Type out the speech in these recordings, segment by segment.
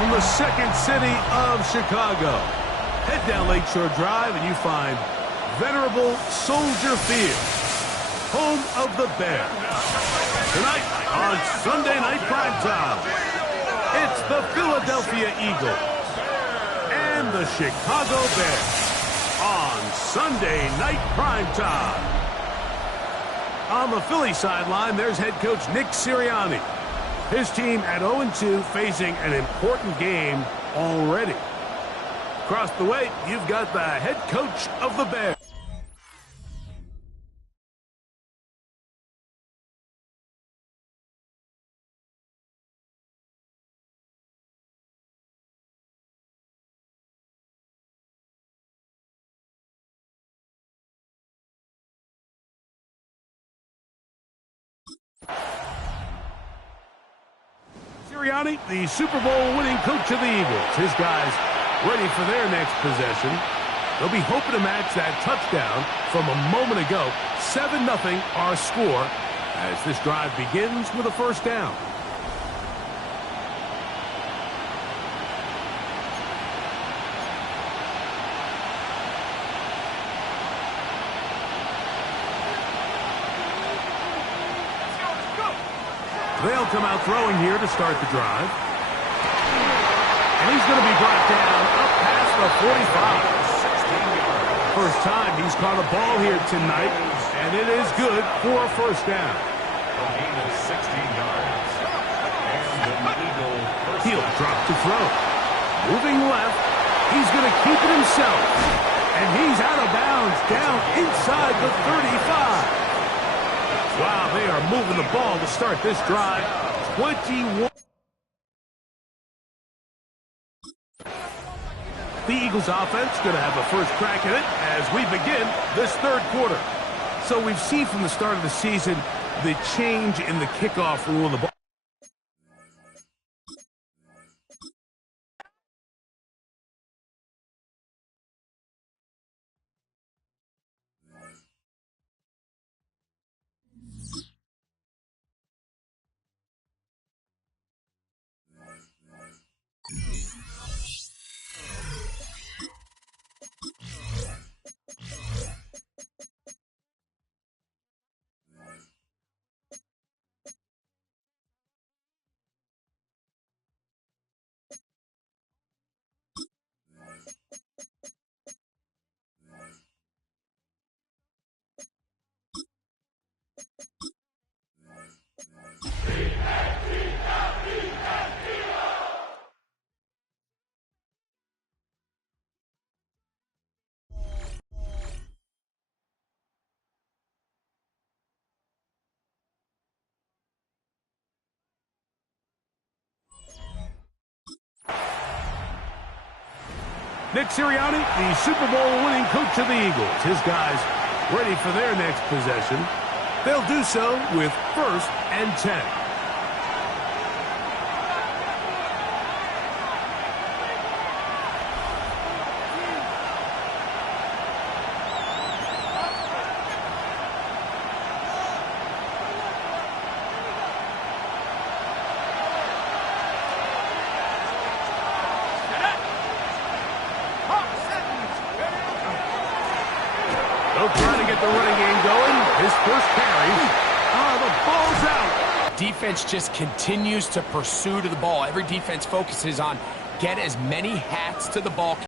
from the second city of Chicago. Head down Lakeshore Drive and you find venerable Soldier Field, home of the Bears. Tonight on Sunday Night Primetime, it's the Philadelphia Eagles and the Chicago Bears on Sunday Night Primetime. On the Philly sideline, there's head coach Nick Sirianni. His team at 0-2 facing an important game already. Across the way, you've got the head coach of the Bears. Sirianni, the Super Bowl winning coach of the Eagles. His guys ready for their next possession. They'll be hoping to match that touchdown from a moment ago. 7-0 our score as this drive begins with a first down. They'll come out throwing here to start the drive. And he's going to be brought down up past the 45. First time he's caught a ball here tonight, and it is good for a first down. He'll drop to throw. Moving left, he's going to keep it himself. And he's out of bounds down inside the 35. Wow, they are moving the ball to start this drive. 21. The Eagles offense going to have a first crack at it as we begin this third quarter. So we've seen from the start of the season the change in the kickoff rule of the ball. Nick Sirianni, the Super Bowl winning coach of the Eagles. His guys ready for their next possession. They'll do so with 1st and 10. They'll try to get the running game going. His first carry. The ball's out. Defense just continues to pursue to the ball. Every defense focuses on get as many hats to the ball.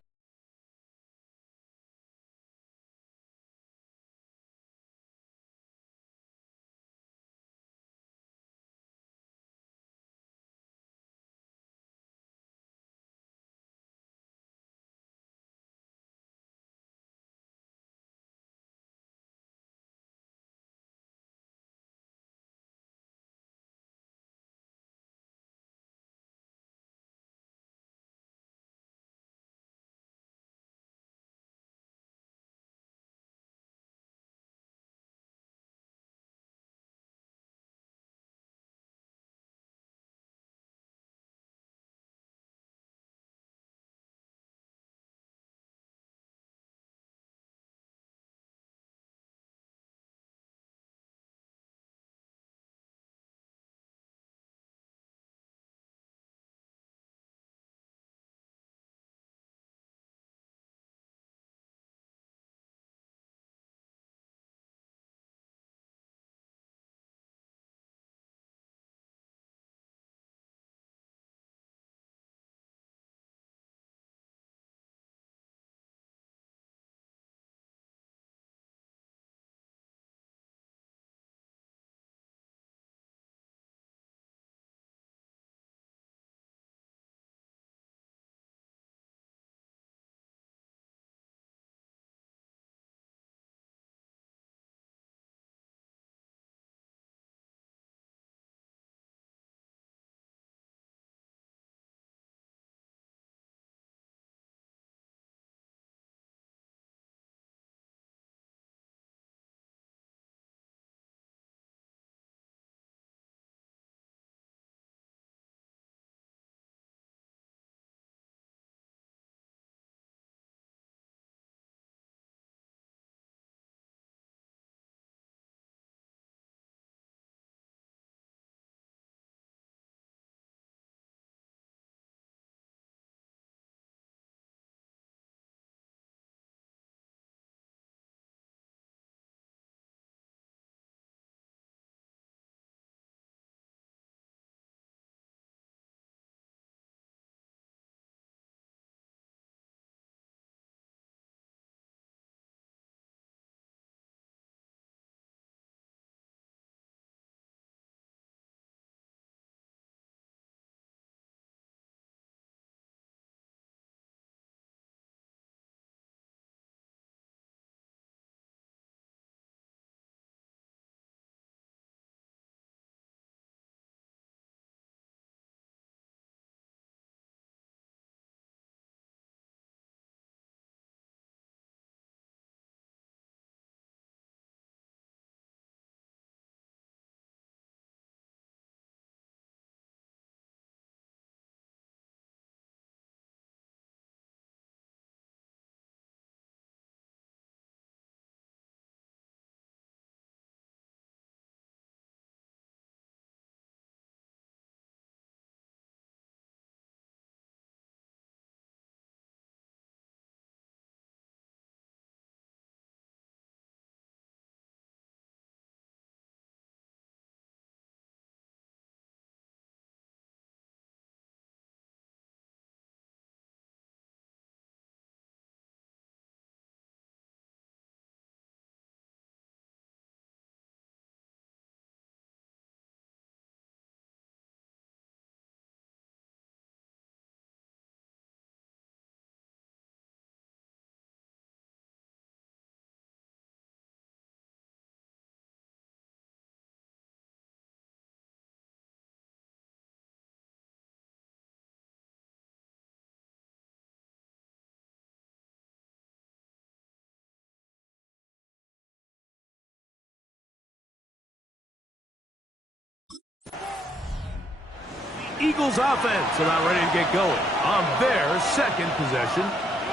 Eagles offense about ready to get going on their second possession.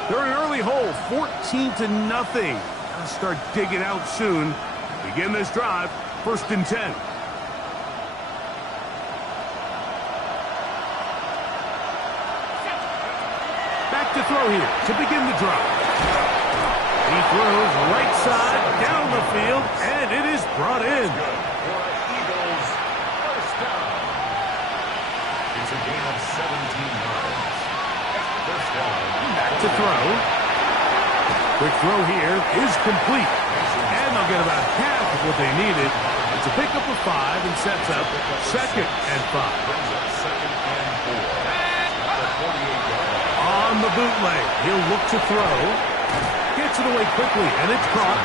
They're an early hole, 14-0. Gotta start digging out soon. Begin this drive, 1st and 10. Back to throw here to begin the drive. He throws right side down the field, and it is brought in. Eagles first down. It's a gain of 17 yards. First down. Back to throw. Quick throw here is complete. And they'll get about half of what they needed. It's a pickup of 5 and sets up 2nd and 5. Second and 4. On the bootleg, he'll look to throw. Gets it away quickly, and it's caught.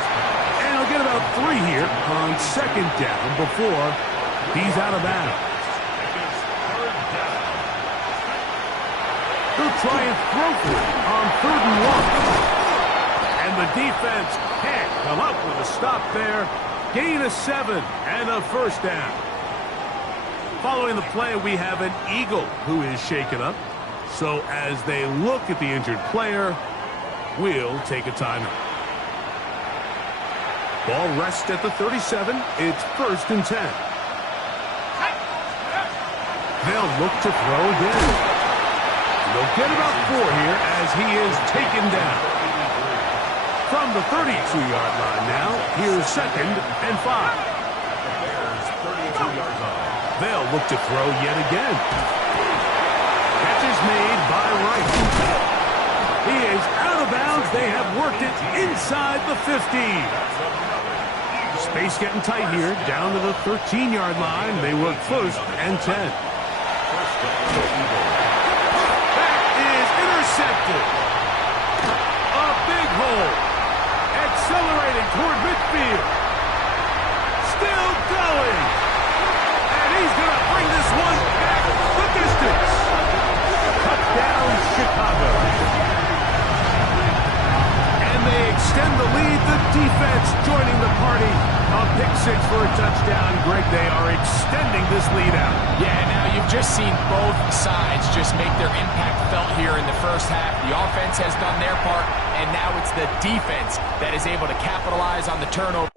And he'll get about 3 here on 2nd down before he's out of bounds. He'll try and throw for it on 3rd and 1. And the defense can't come up with a stop there. Gain of 7 and a first down. Following the play, we have an Eagle who is shaken up. So as they look at the injured player, we'll take a timeout. Ball rests at the 37. It's 1st and 10. They'll look to throw again. They'll get about 4 here as he is taken down. From the 32-yard line now, here's 2nd and 5. They'll look to throw yet again. Catch is made by Wright. He is out of bounds. They have worked it inside the 15. Space getting tight here, down to the 13-yard line. They work 1st and 10. That is intercepted. A big hole. Accelerating toward midfield. Still going. And he's going to bring this one back the distance. Touchdown, Chicago. And they extend the lead. The defense joining the party. A pick 6 for a touchdown. Greg, they are extending this lead out. Yeah, now you've just seen both sides just make their impact felt here in the first half. The offense has done their part, and now it's the defense that is able to capitalize on the turnover.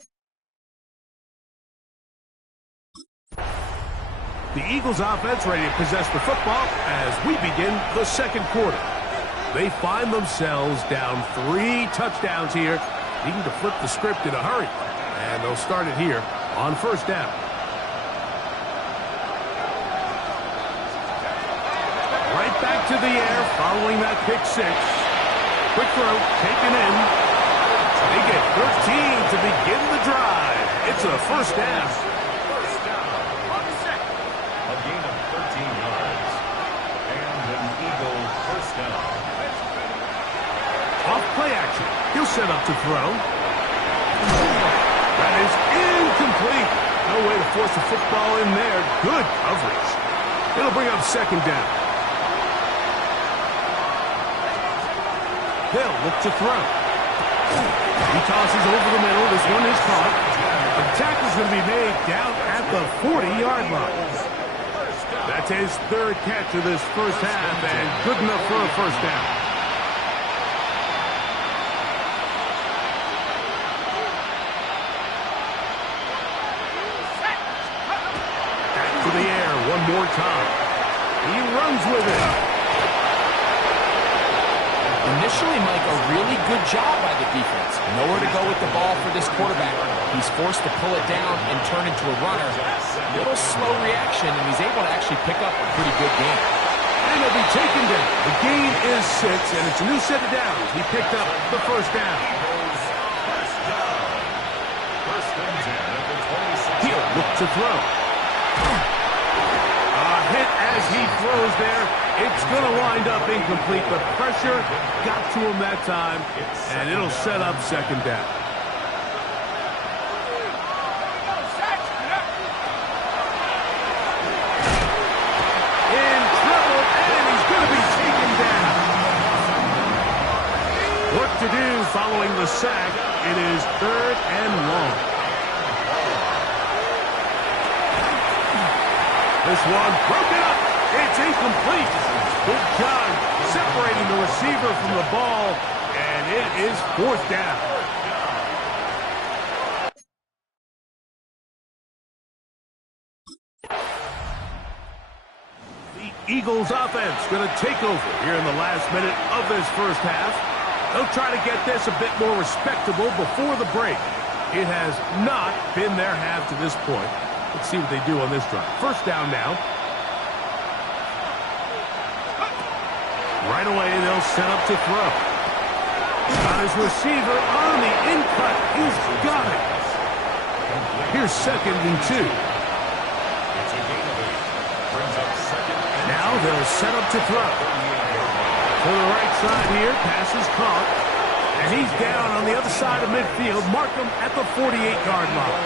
The Eagles offense ready to possess the football as we begin the second quarter. They find themselves down 3 touchdowns here, needing to flip the script in a hurry. And they'll start it here on 1st down. Right back to the air following that pick 6. Quick throw, taken in. They get 13 to begin the drive. It's a 1st down. A gain of 13 yards. And an Eagle first down. Off play action. He'll set up to throw. That is incomplete. No way to force the football in there. Good coverage. It'll bring up 2nd down. They'll look to throw. He tosses over the middle. This one is caught. The tackle's going to be made down at the 40-yard line. That's his 3rd catch of this first half, and good enough for a 1st down. Back to the air one more time. He runs with it. Initially, Mike, a really good job by the defense. Nowhere to go with the ball for this quarterback. He's forced to pull it down and turn into a runner. Little slow reaction, and he's able to actually pick up a pretty good game. And he'll be taken down. The gain is 6, and it's a new set of downs. He picked up the 1st down. He'll look to throw. A hit as he throws there. It's going to wind up incomplete. The pressure got to him that time, and it'll set up 2nd down. In trouble, and he's going to be taken down. Work to do following the sack. It is 3rd and long. This one broken up. It's incomplete. Good job separating the receiver from the ball, and it is fourth down. The Eagles offense going to take over here in the last minute of this first half. They'll try to get this a bit more respectable before the break. It has not been their half to this point. Let's see what they do on this drive. First down now. Right away, they'll set up to throw. Got his receiver on the in-cut. He's got it. Here's 2nd and 2. Now they'll set up to throw. To the right side here, pass is caught. And he's down on the other side of midfield. Mark him at the 48-yard line.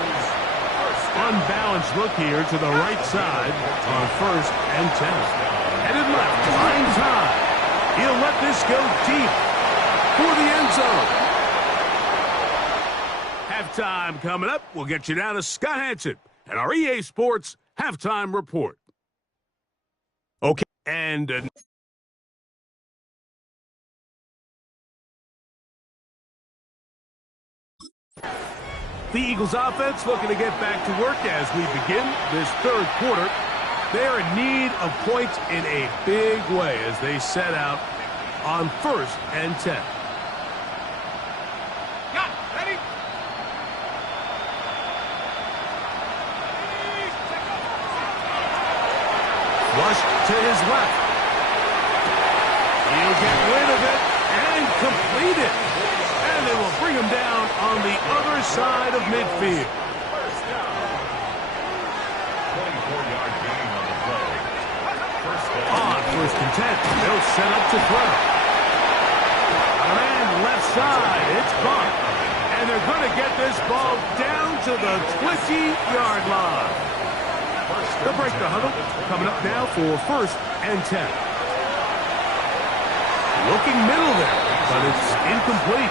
Unbalanced look here to the right side on 1st and 10. Headed left, lines high. He'll let this go deep for the end zone. Halftime coming up. We'll get you down to Scott Hanson and our EA Sports Halftime Report. Okay, and the Eagles offense looking to get back to work as we begin this third quarter. They're in need of points in a big way as they set out on 1st and 10. Ready? Flush to his left. He'll get rid of it and complete it. And they will bring him down on the other side of midfield. 24-yard gain on the play. On 1st and 10, they'll set up to throw. And left side, it's caught. And they're going to get this ball down to the 20-yard line. They'll break the huddle. Coming up now for 1st and 10. Looking middle there, but it's incomplete.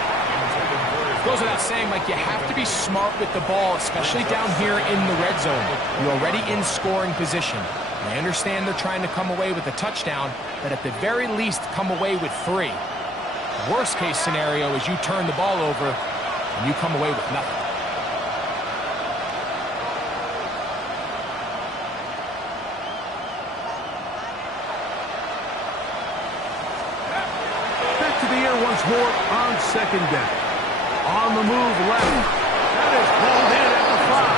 Goes without saying, Mike, you have to be smart with the ball, especially down here in the red zone. You're already in scoring position. And I understand they're trying to come away with a touchdown, but at the very least, come away with 3. Worst case scenario is you turn the ball over and you come away with nothing. Back to the air once more on 2nd down. On the move left. That is pulled in at the 5.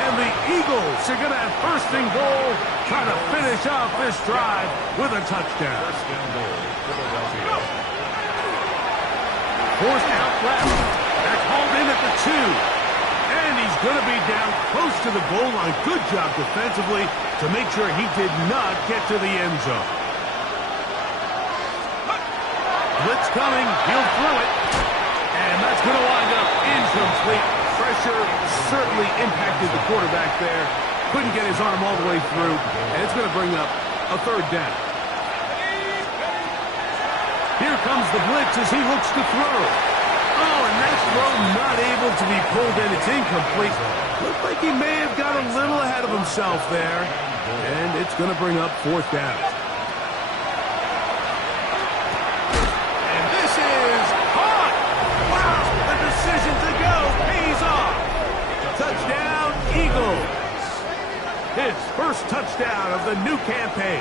And the Eagles are going to have 1st and goal, trying to finish off this drive with a touchdown. 1st and goal, Philadelphia. Forced out left. They're called in at the 2. And he's going to be down close to the goal line. Good job defensively to make sure he did not get to the end zone. Blitz coming. He'll throw it. And that's going to wind up incomplete. Pressure certainly impacted the quarterback there. Couldn't get his arm all the way through. And it's going to bring up a 3rd down. Here comes the blitz as he looks to throw. Oh, and that throw not able to be pulled in. It's incomplete. Looked like he may have got a little ahead of himself there. And it's going to bring up 4th down. And this is caught. Wow, the decision to go pays off. Touchdown, Eagles. His 1st touchdown of the new campaign.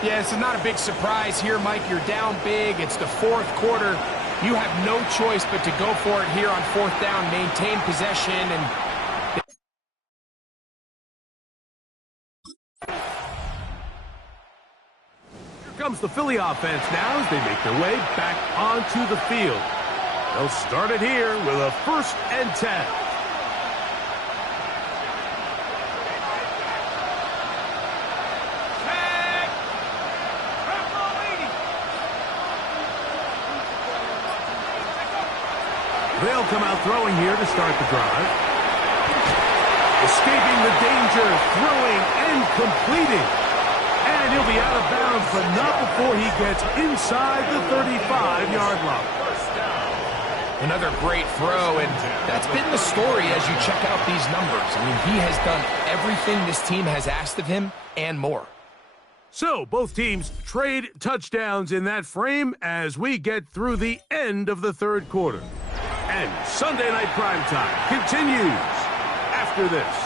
Yeah, this is not a big surprise here, Mike. You're down big. It's the 4th quarter. You have no choice but to go for it here on 4th down, maintain possession, and here comes the Philly offense now as they make their way back onto the field. They'll start it here with a 1st and 10. They'll come out throwing here to start the drive. Escaping the danger, throwing and completing. And he'll be out of bounds, but not before he gets inside the 35-yard line. Another great throw, and that's been the story as you check out these numbers. I mean, he has done everything this team has asked of him and more. So, both teams trade touchdowns in that frame as we get through the end of the third quarter. And Sunday Night Primetime continues after this.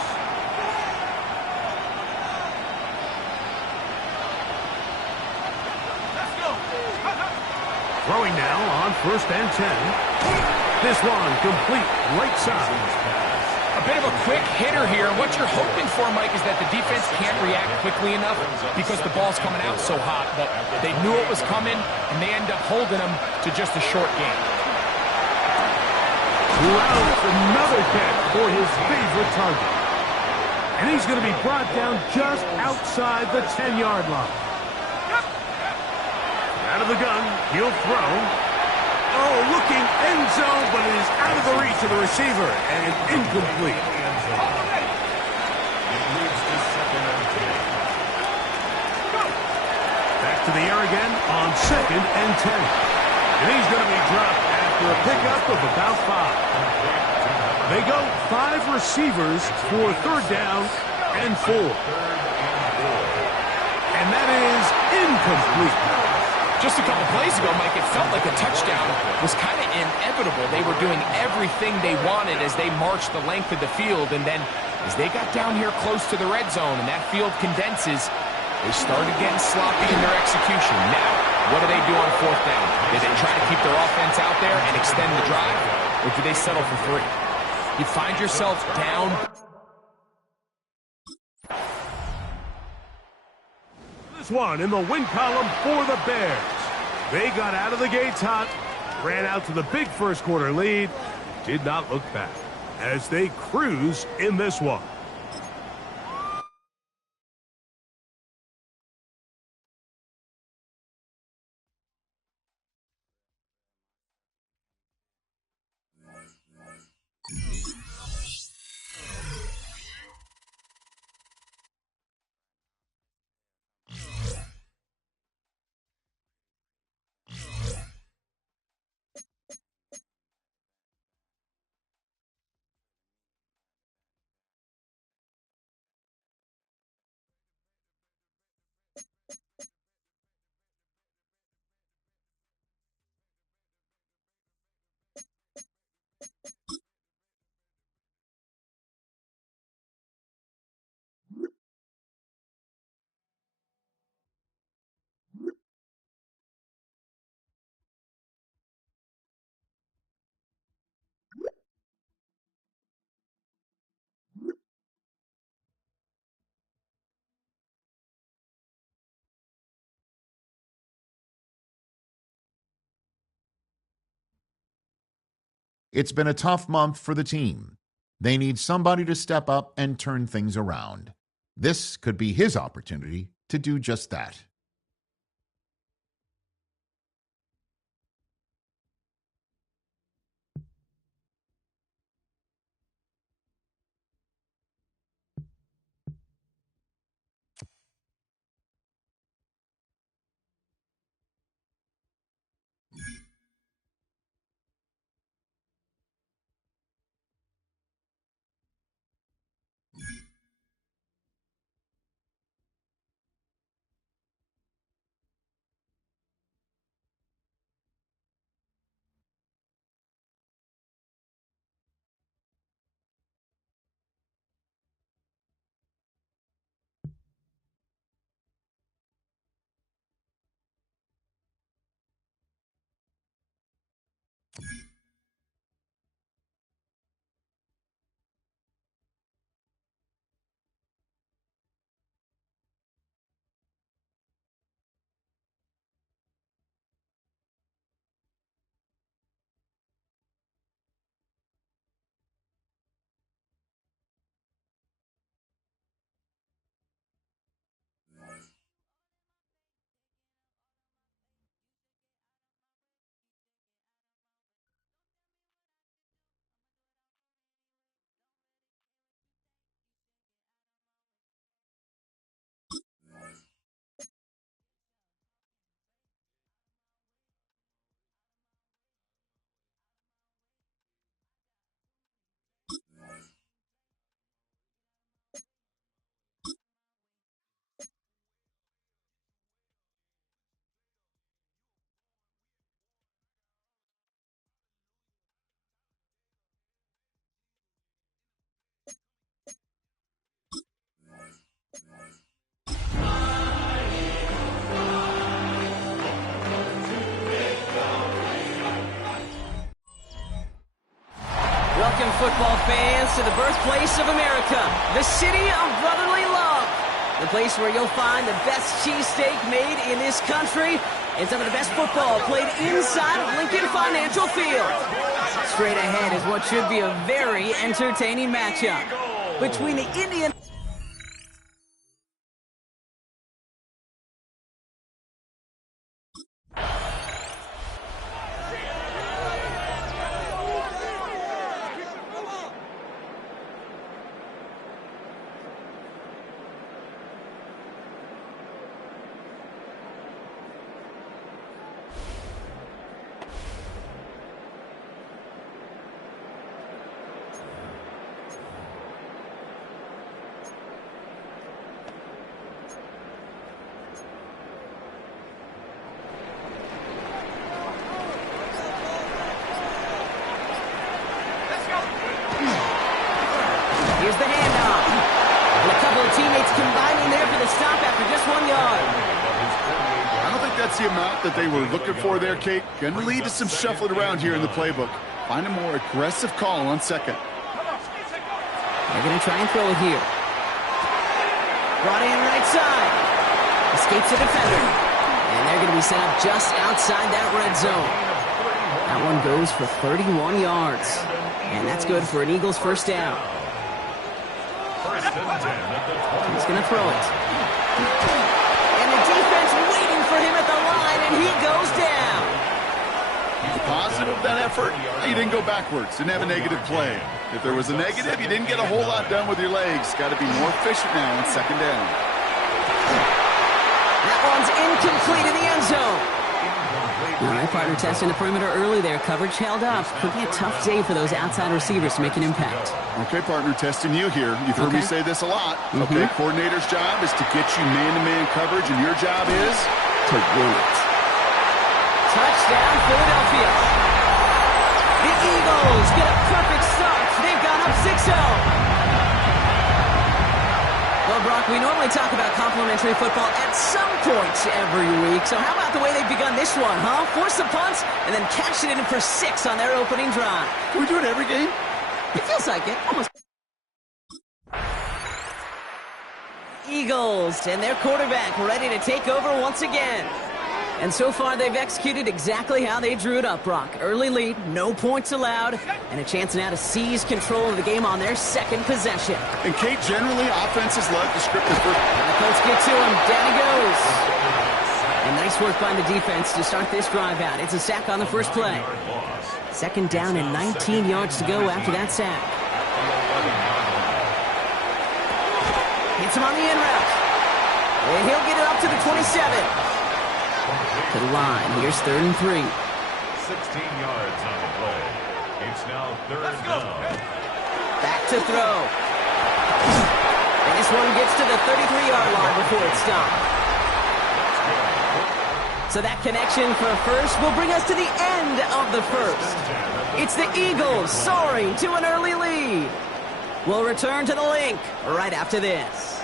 Throwing now on 1st and 10. This one complete right side. A bit of a quick hitter here. What you're hoping for, Mike, is that the defense can't react quickly enough because the ball's coming out so hot. But they knew it was coming, and they end up holding them to just a short game. Rounds another catch for his favorite target. And he's going to be brought down just outside the 10-yard line. Out of the gun, he'll throw. Oh, looking end zone, but it is out of the reach of the receiver and incomplete. Back to the air again on 2nd and 10. And he's going to be dropped after a pickup of about 5. They go 5 receivers for 3rd down and 4. And that is incomplete. Just a couple plays ago, Mike, it felt like a touchdown was kind of inevitable. They were doing everything they wanted as they marched the length of the field, and then as they got down here close to the red zone and that field condenses, they started getting sloppy in their execution. Now, what do they do on 4th down? Do they try to keep their offense out there and extend the drive, or do they settle for 3? You find yourself down. This one in the win column for the Bears. They got out of the gates hot, ran out to the big first quarter lead, did not look back as they cruise in this one. It's been a tough month for the team. They need somebody to step up and turn things around. This could be his opportunity to do just that. to the birthplace of America, the city of brotherly love. The place where you'll find the best cheesesteak made in this country and some of the best football played inside of Lincoln Financial Field. Straight ahead is what should be a very entertaining matchup between the Indians. Here's the handoff. And a couple of teammates combining there for the stop after just 1 yard. I don't think that's the amount that they were looking for there, Kate. Going to lead to some shuffling around here in the playbook. Find a more aggressive call on second. They're going to try and throw it here. Brought in right side. Escapes the defender. And they're going to be set up just outside that red zone. That one goes for 31 yards. And that's good for an Eagles first down. He's going to throw it. And the defense waiting for him at the line, and he goes down. Positive that effort, you didn't go backwards, didn't have a negative play. If there was a negative, you didn't get a whole lot done with your legs. Got to be more efficient now on second down. That one's incomplete in the end zone. All right, partner testing the perimeter early there. Coverage held up. Could be a tough day for those outside receivers to make an impact. Okay, partner, testing you here. You've heard me say this a lot. Okay, coordinator's job is to get you man-to-man coverage, and your job is to win it. Touchdown, Philadelphia. The Eagles get a perfect start. They've gone up 6-0. Well, Brock, we normally talk about complimentary football at some point every week. So how about the way they've begun this one, huh? Force the punts and then cash it in for 6 on their opening drive. Can we do it every game? It feels like it. Almost. Eagles and their quarterback ready to take over once again. And so far, they've executed exactly how they drew it up, Brock. Early lead, no points allowed, and a chance now to seize control of the game on their second possession. And Kate, generally, offenses love to script their first. And the Colts get to him. Down he goes. And nice work by the defense to start this drive out. It's a sack on the first play. Second down and 19 yards to go after that sack. Hits him on the in route. And he'll get it up to the 27. To the line. Here's 3rd and 3. 16 yards on the play. It's now 3rd down. Back to throw. And this one gets to the 33-yard line before it's stopped. So that connection for a first will bring us to the end of the first. It's the Eagles soaring to an early lead. We'll return to the link right after this.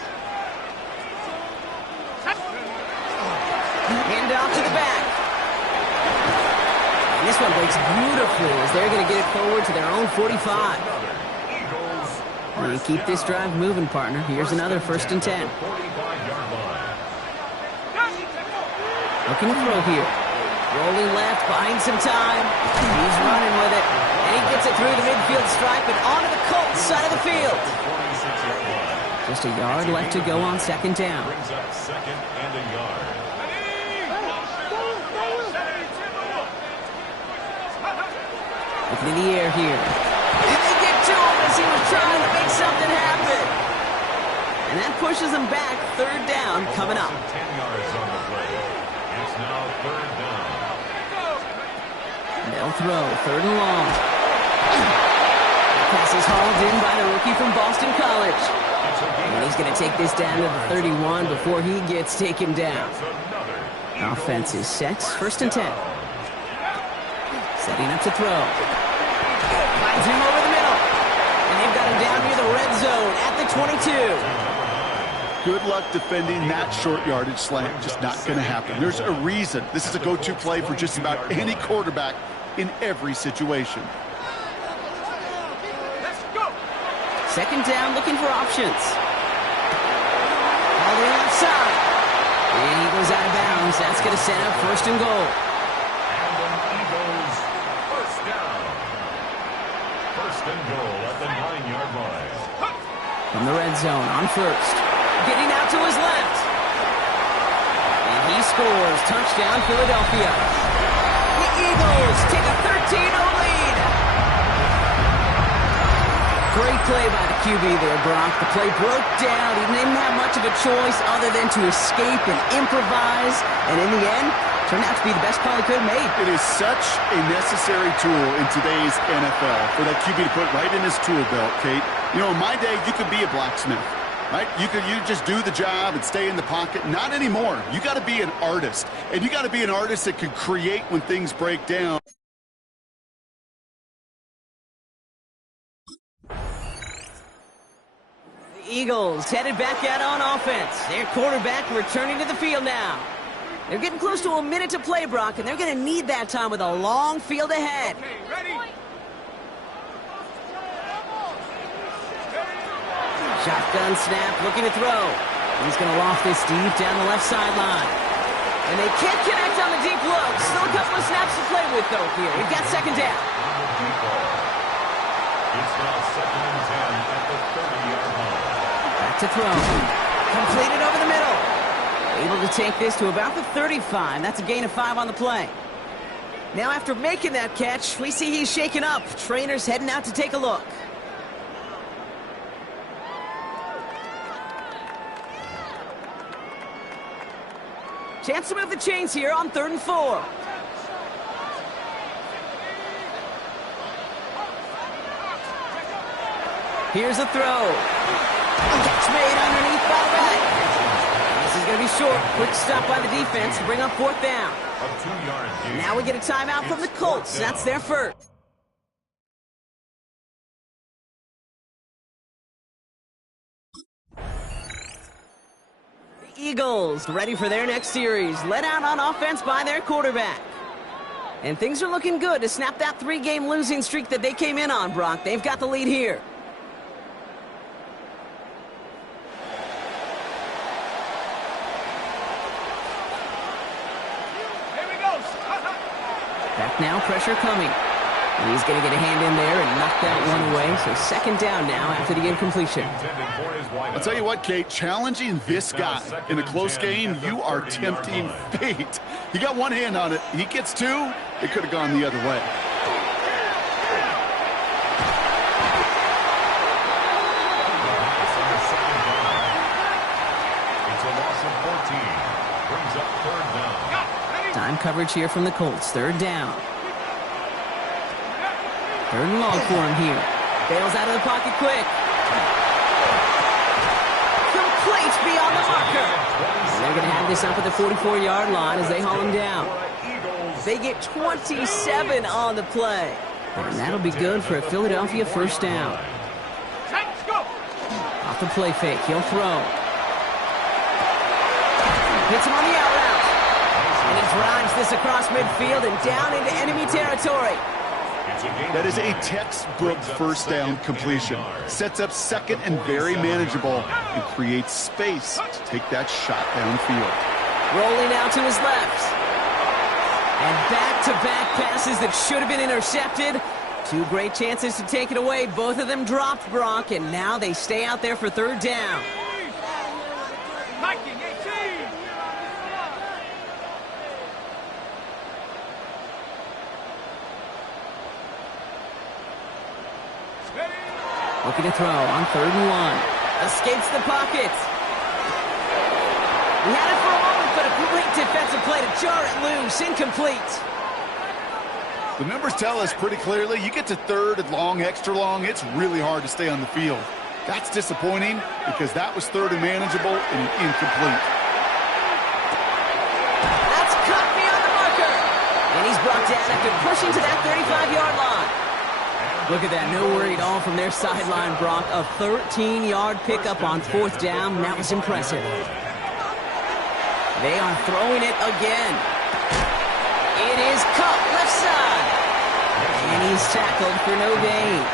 Hand off to the back. And this one breaks beautifully as they're going to get it forward to their own 45. We keep this drive moving, partner. Here's another 1st and 10. Looking to throw here. Rolling left, buying some time. He's running with it. And he gets it through the midfield stripe and onto the Colts side of the field. Just a yard left to go on 2nd down. Brings up 2nd and a yard. Looking in the air here. And they get to him as he was trying to make something happen. And that pushes him back. 3rd down coming up. 10 yards on the play. It's now 3rd down. They'll throw. 3rd and long. Pass is hauled in by the rookie from Boston College. And he's going to take this down to the 31 before he gets taken down. Offense is set. 1st and 10. Setting up to throw. Finds him over the middle. And they've got him down near the red zone at the 22. Good luck defending that short yardage slant. Just not going to happen. There's a reason this is a go-to play for just about any quarterback in every situation. Second down, looking for options. All the left side. And he goes out of bounds. That's going to set up first and goal. And an Eagles first down. First and goal at the 9-yard line. From the red zone on first. Getting out to his left. And he scores. Touchdown, Philadelphia. The Eagles take a 13-0 lead. Great play by the QB there, Brock. The play broke down. He didn't have much of a choice other than to escape and improvise. And in the end, turned out to be the best call he could have made. It is such a necessary tool in today's NFL for that QB to put right in his tool belt, Kate. You know, in my day, you could be a blacksmith, right? You just do the job and stay in the pocket. Not anymore. You got to be an artist. And you got to be an artist that can create when things break down. Eagles headed back out on offense. Their quarterback returning to the field now. They're getting close to a minute to play, Brock, and they're going to need that time with a long field ahead. Okay, ready? Shotgun snap, looking to throw. He's going to loft this deep down the left sideline. And they can't connect on the deep look. Still a couple of snaps to play with, though, here. We've got second down. It's now second and 10 at the 30-yard line. Back to throw. Completed over the middle. Able to take this to about the 35. That's a gain of 5 on the play. Now after making that catch, we see he's shaken up. Trainer's heading out to take a look. Chance to move the chains here on 3rd and 4. Here's a throw. Catch made underneath by the back. This is going to be short. Quick stop by the defense to bring up 4th down. A 2-yard gain. Now we get a timeout from the Colts. That's their first. The Eagles ready for their next series. Led out on offense by their quarterback. And things are looking good to snap that 3-game losing streak that they came in on, Brock. They've got the lead here. Back now, pressure coming. And he's going to get a hand in there and knock that one away. So second down now after the incompletion. I'll tell you what, Kate, challenging this guy in a close game, you are tempting fate. He got one hand on it. He gets 2. It could have gone the other way. It's a loss of 14. Brings up 3rd down. Time coverage here from the Colts. 3rd down. 3rd and long for him here. Bails out of the pocket quick. Complete beyond the marker. And they're going to have this up at the 44-yard line as they haul him down. They get 27 on the play. And that'll be good for a Philadelphia first down. Off the play fake. He'll throw. Hits him on the out route. And he drives this across midfield and down into enemy territory. That is a textbook first down completion. Sets up second and very manageable and creates space to take that shot downfield. Rolling out to his left. And back-to-back passes that should have been intercepted. 2 great chances to take it away. Both of them dropped, Brock, and now they stay out there for 3rd down. Looking to throw on 3rd and 1. Escapes the pocket. He had it for a moment, but a great defensive play to jar it loose. Incomplete. The numbers tell us pretty clearly, you get to 3rd and long, extra long, it's really hard to stay on the field. That's disappointing because that was 3rd and manageable and incomplete. That's cut beyond the marker. And he's brought down after pushing to that 35-yard line. Look at that, no worry at all from their sideline, Brock. A 13-yard pickup on 4th down. That was impressive. They are throwing it again. It is caught left side. And he's tackled for no gain.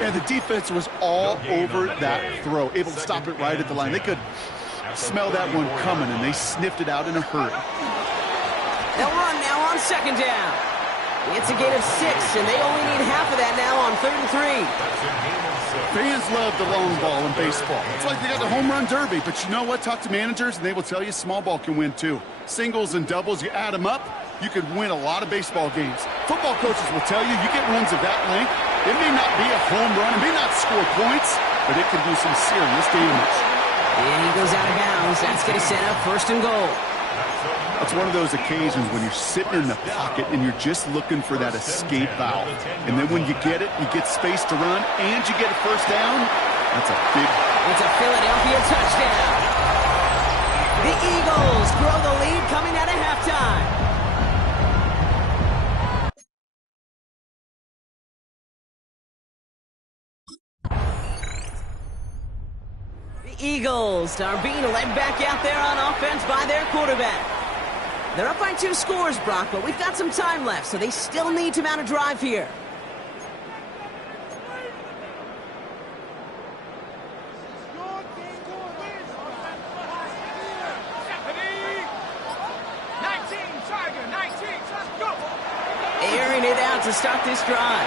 And the defense was all over that throw, able to stop it right at the line. They could smell that one coming, and they sniffed it out in a hurry. They'll run now on second down. It's a gain of 6, and they only need half of that now on 3rd and 3. Fans love the long ball in baseball. It's like they got the home run derby, but you know what? Talk to managers, and they will tell you small ball can win too. Singles and doubles, you add them up, you could win a lot of baseball games. Football coaches will tell you get runs of that length. It may not be a home run, it may not score points, but it can do some serious damage. And he goes out of bounds. That's going to set up 1st and goal. It's one of those occasions when you're sitting in the pocket and you're just looking for that escape valve. And then when you get it, you get space to run, and you get a 1st down. That's a big... It's a Philadelphia touchdown. The Eagles grow the lead coming out of halftime. The Eagles are being led back out there on offense by their quarterback. They're up by 2 scores, Brock, but we've got some time left, so they still need to mount a drive here. Airing it out to start this drive.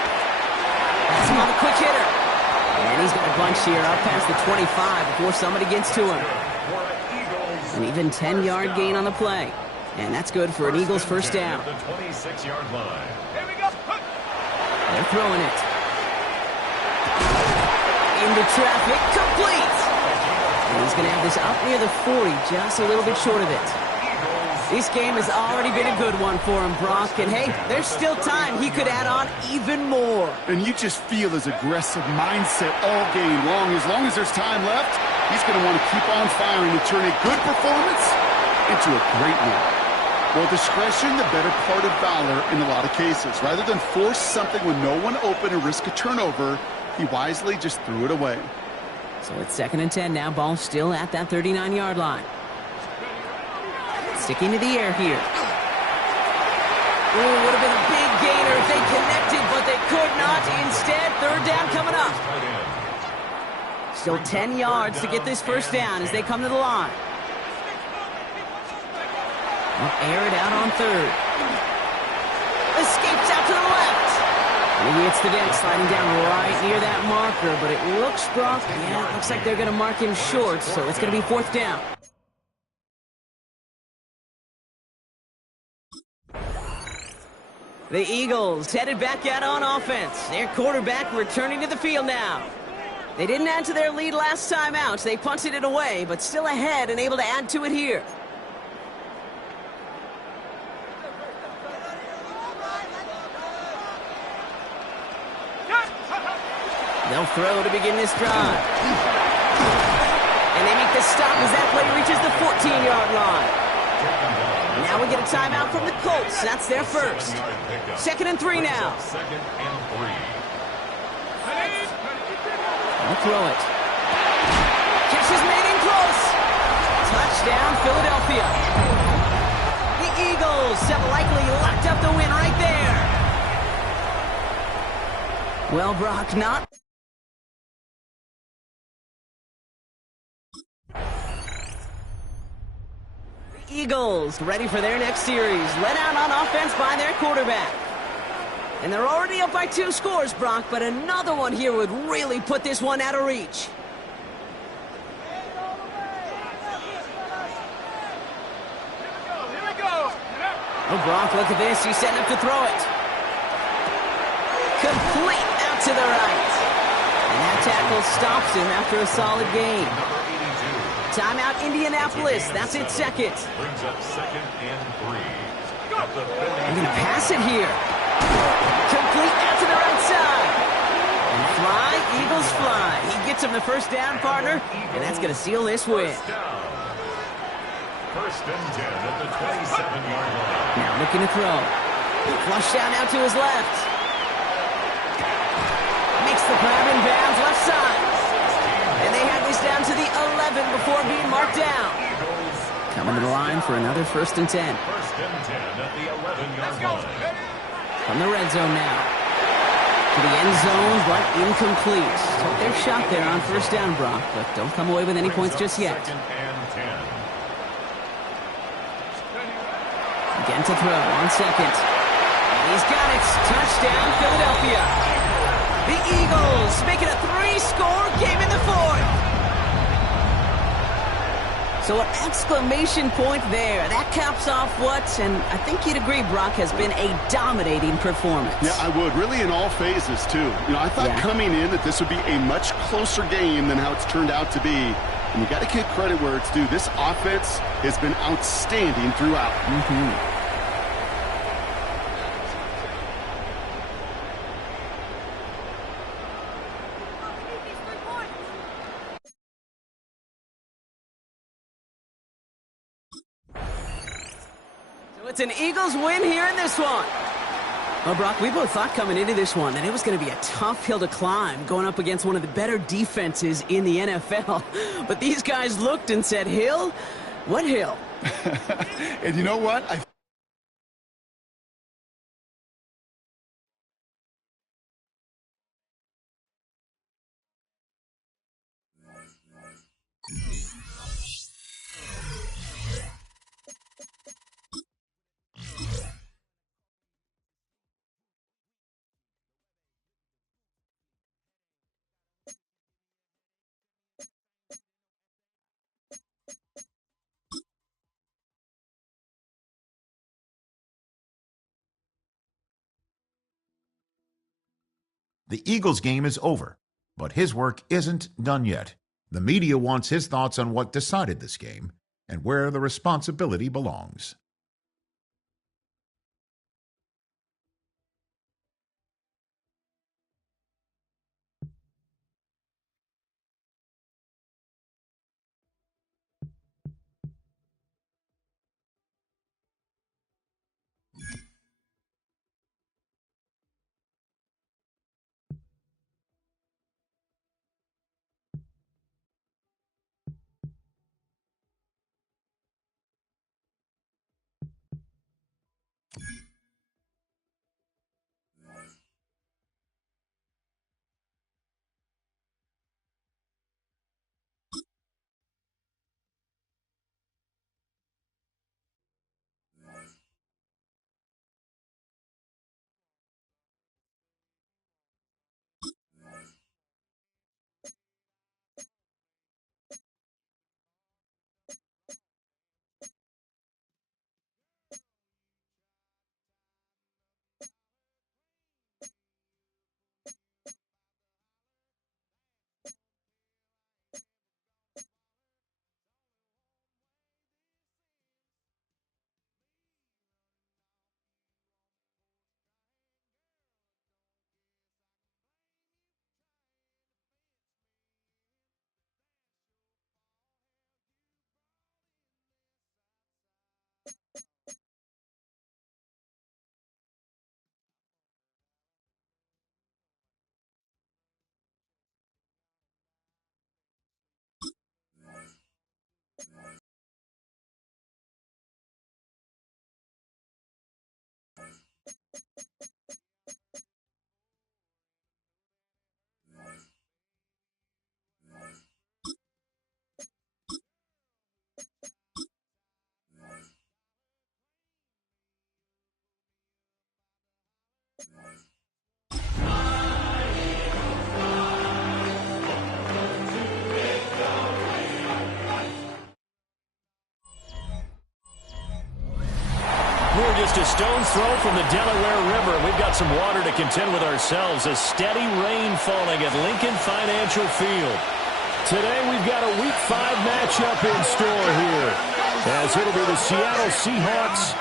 That's him on the quick hitter. And he's got a bunch here up past the 25 before somebody gets to him. An even 10-yard gain on the play. And that's good for an Eagles 1st down. The 26-yard line. They're throwing it. Into traffic, complete! And he's going to have this up near the 40, just a little bit short of it. This game has already been a good one for him, Brock. And hey, there's still time. He could add on even more. And you just feel his aggressive mindset all game long. As long as there's time left, he's going to want to keep on firing and turn a good performance into a great one. Well, discretion, the better part of valor in a lot of cases. Rather than force something with no one open and risk a turnover, he wisely just threw it away. So it's 2nd and 10 now. Ball still at that 39-yard line. Sticking to the air here. Oh, would have been a big gainer if they connected, but they could not. Instead, 3rd down coming up. Still 10 yards to get this 1st down as they come to the line. Air it out on 3rd. Escapes out to the left. And he hits the deck, sliding down right near that marker. But it looks, Brock, yeah, it looks like they're going to mark him short, so it's going to be 4th down. The Eagles headed back out on offense. Their quarterback returning to the field now. They didn't add to their lead last time out. They punted it away, but still ahead and able to add to it here. They'll throw to begin this drive. And they make the stop as that play reaches the 14-yard line. Now we get a timeout from the Colts. That's their 1st. 2nd and 3 now. 2nd and 3. They'll throw it. Catch is made in close. Touchdown, Philadelphia. The Eagles have likely locked up the win right there. Well, Brock, not. Eagles ready for their next series. Led out on offense by their quarterback. And they're already up by 2 scores, Brock, but another one here would really put this one out of reach. Oh, Brock, look at this. He's setting up to throw it. Complete out to the right. And that tackle stops him after a solid gain. Timeout, Indianapolis. That's its 2nd. Brings up 2nd and 3. They're going to pass it here. Complete out to the right side. And fly, Eagles fly. He gets him the 1st down, partner, and that's going to seal this win. 1st and 10 at the 27-yard line. Now looking to throw. Flush down now to his left. Makes the grab in bounds left side. And they have this down to the 11 before being marked down. Coming to the line for another 1st and 10. 1st and 10 at the 11-yard line. From the red zone now. To the end zone, but incomplete. Took their shot there on first down, Brock, but don't come away with any points just yet. Second and 10. Again to throw on second. And he's got it. Touchdown, Philadelphia. The Eagles make it a 3-score game in the fourth. So an exclamation point there. That caps off what, and I think you'd agree, Brock, has been a dominating performance. Yeah, I would. Really in all phases, too. You know, I thought coming in that this would be a much closer game than how it's turned out to be. And you got to give credit where it's due. This offense has been outstanding throughout. It's an Eagles win here in this one. Well, Brock, we both thought coming into this one that it was going to be a tough hill to climb going up against one of the better defenses in the NFL. But these guys looked and said, Hill? What hill? And you know what? The Eagles game is over, but his work isn't done yet. The media wants his thoughts on what decided this game and where the responsibility belongs. We're just a stone's throw from the Delaware River. We've got some water to contend with ourselves. A steady rain falling at Lincoln Financial Field. Today we've got a Week 5 matchup in store here, as it'll be the Seattle Seahawks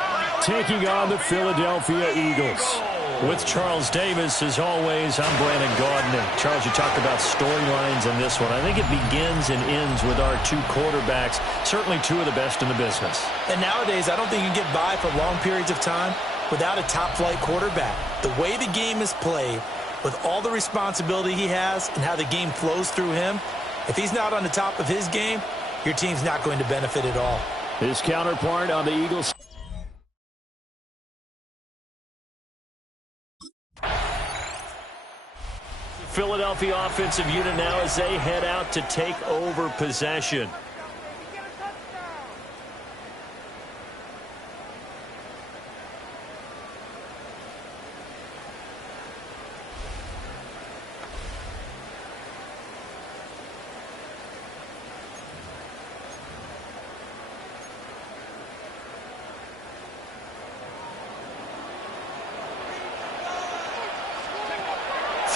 taking on the Philadelphia Eagles. With Charles Davis, as always, I'm Brandon Gaudin. And Charles, you talked about storylines in this one. I think it begins and ends with our two quarterbacks, certainly two of the best in the business. And nowadays, I don't think you can get by for long periods of time without a top-flight quarterback. The way the game is played, with all the responsibility he has and how the game flows through him, if he's not on the top of his game, your team's not going to benefit at all. His counterpart on the Eagles. Philadelphia offensive unit now as they head out to take over possession.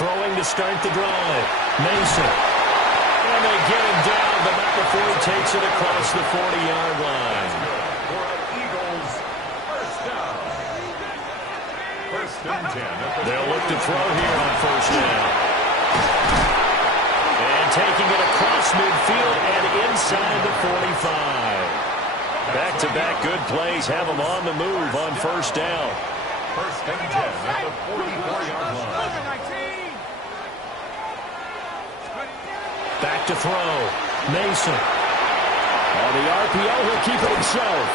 Throwing to start the drive. Mason. And they get him down, but not before he takes it across the 40-yard line. Eagles, first down. First and 10. They'll look to throw here on first down. And taking it across midfield and inside the 45. Back-to-back good plays have them on the move on first down. First and 10 at the 44-yard line. Back to throw. Mason. On the RPO, he'll keep it himself.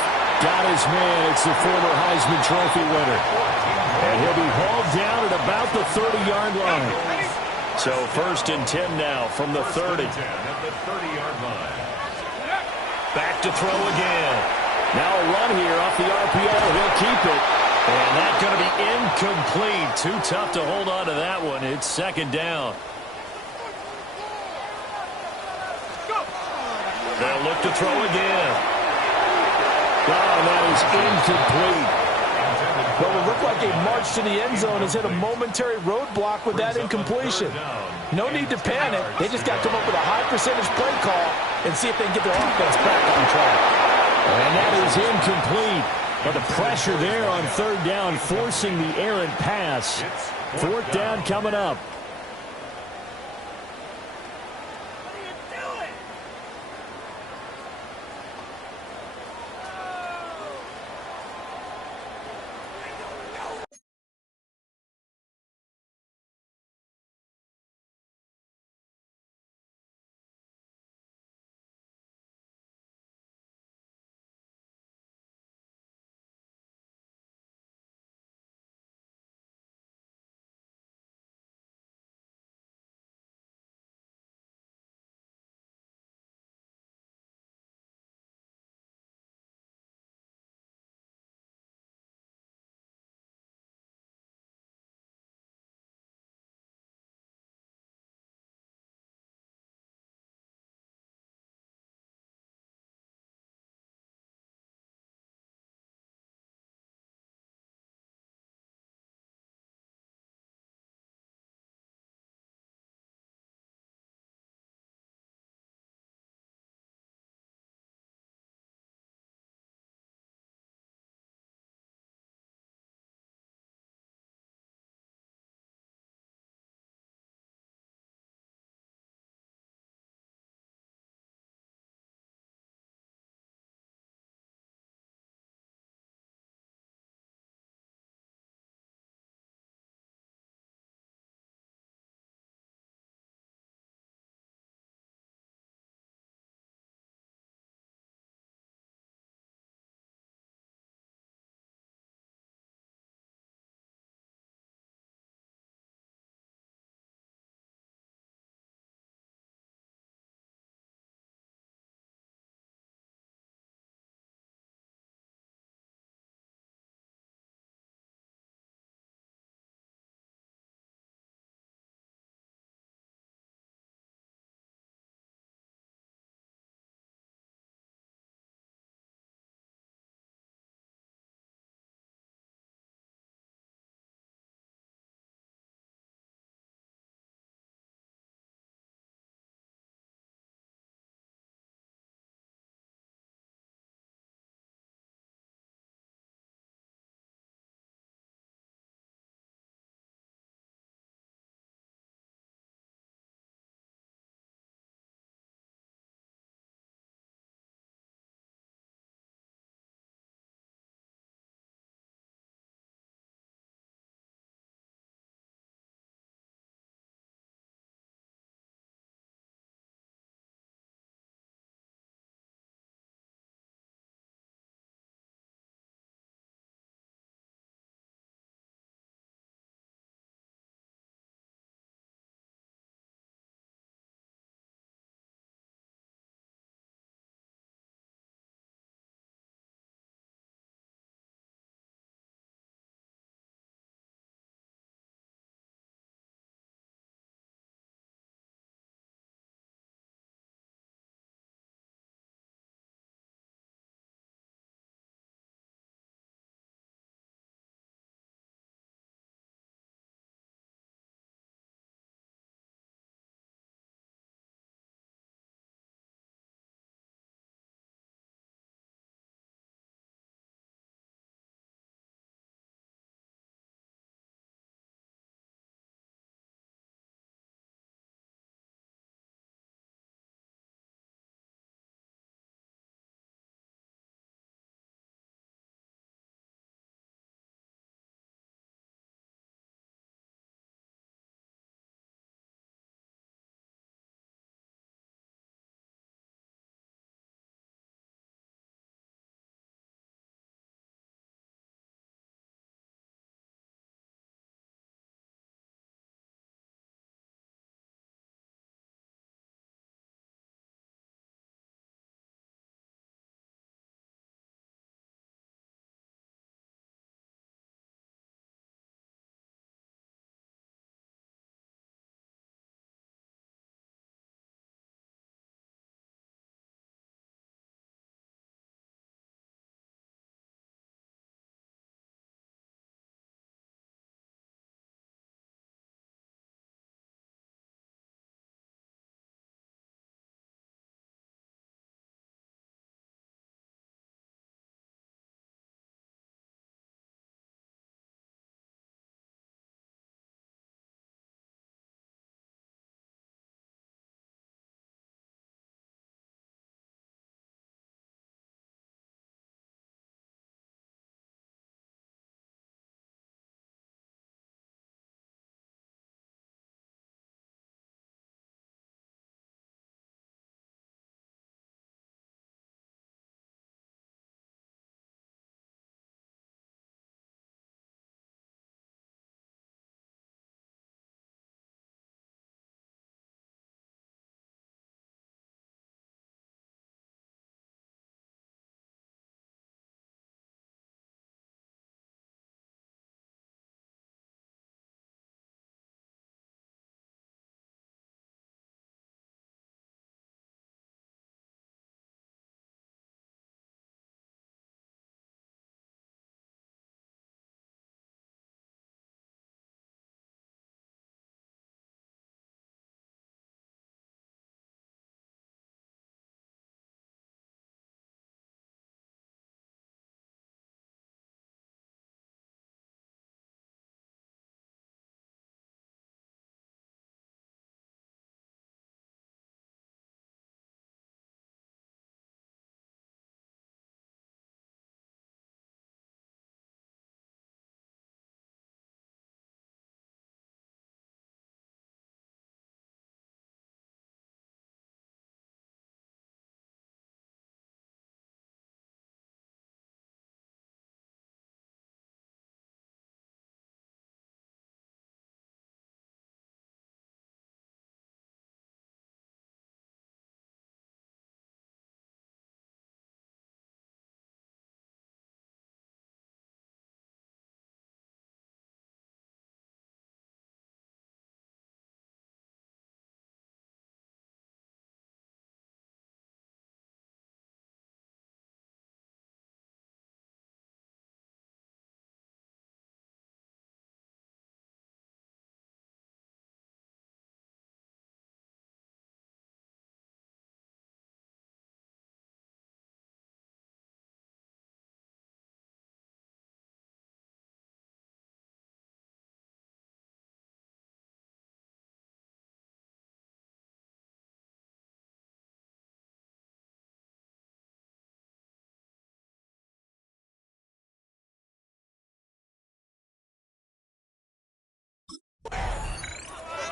Got his man. It's the former Heisman Trophy winner. And he'll be hauled down at about the 30-yard line. So first and 10 now from the 30. At the 30-yard line. Back to throw again. Now a run here off the RPO. He'll keep it. And that's going to be incomplete. Too tough to hold on to that one. It's second down. They'll look to throw again. Wow, that is incomplete. Well, it looked like a march to the end zone has hit a momentary roadblock with that incompletion. No need to panic. They just got to come up with a high percentage play call and see if they can get their offense back on track. And that is incomplete. But the pressure there on third down, forcing the errant pass. Fourth down coming up.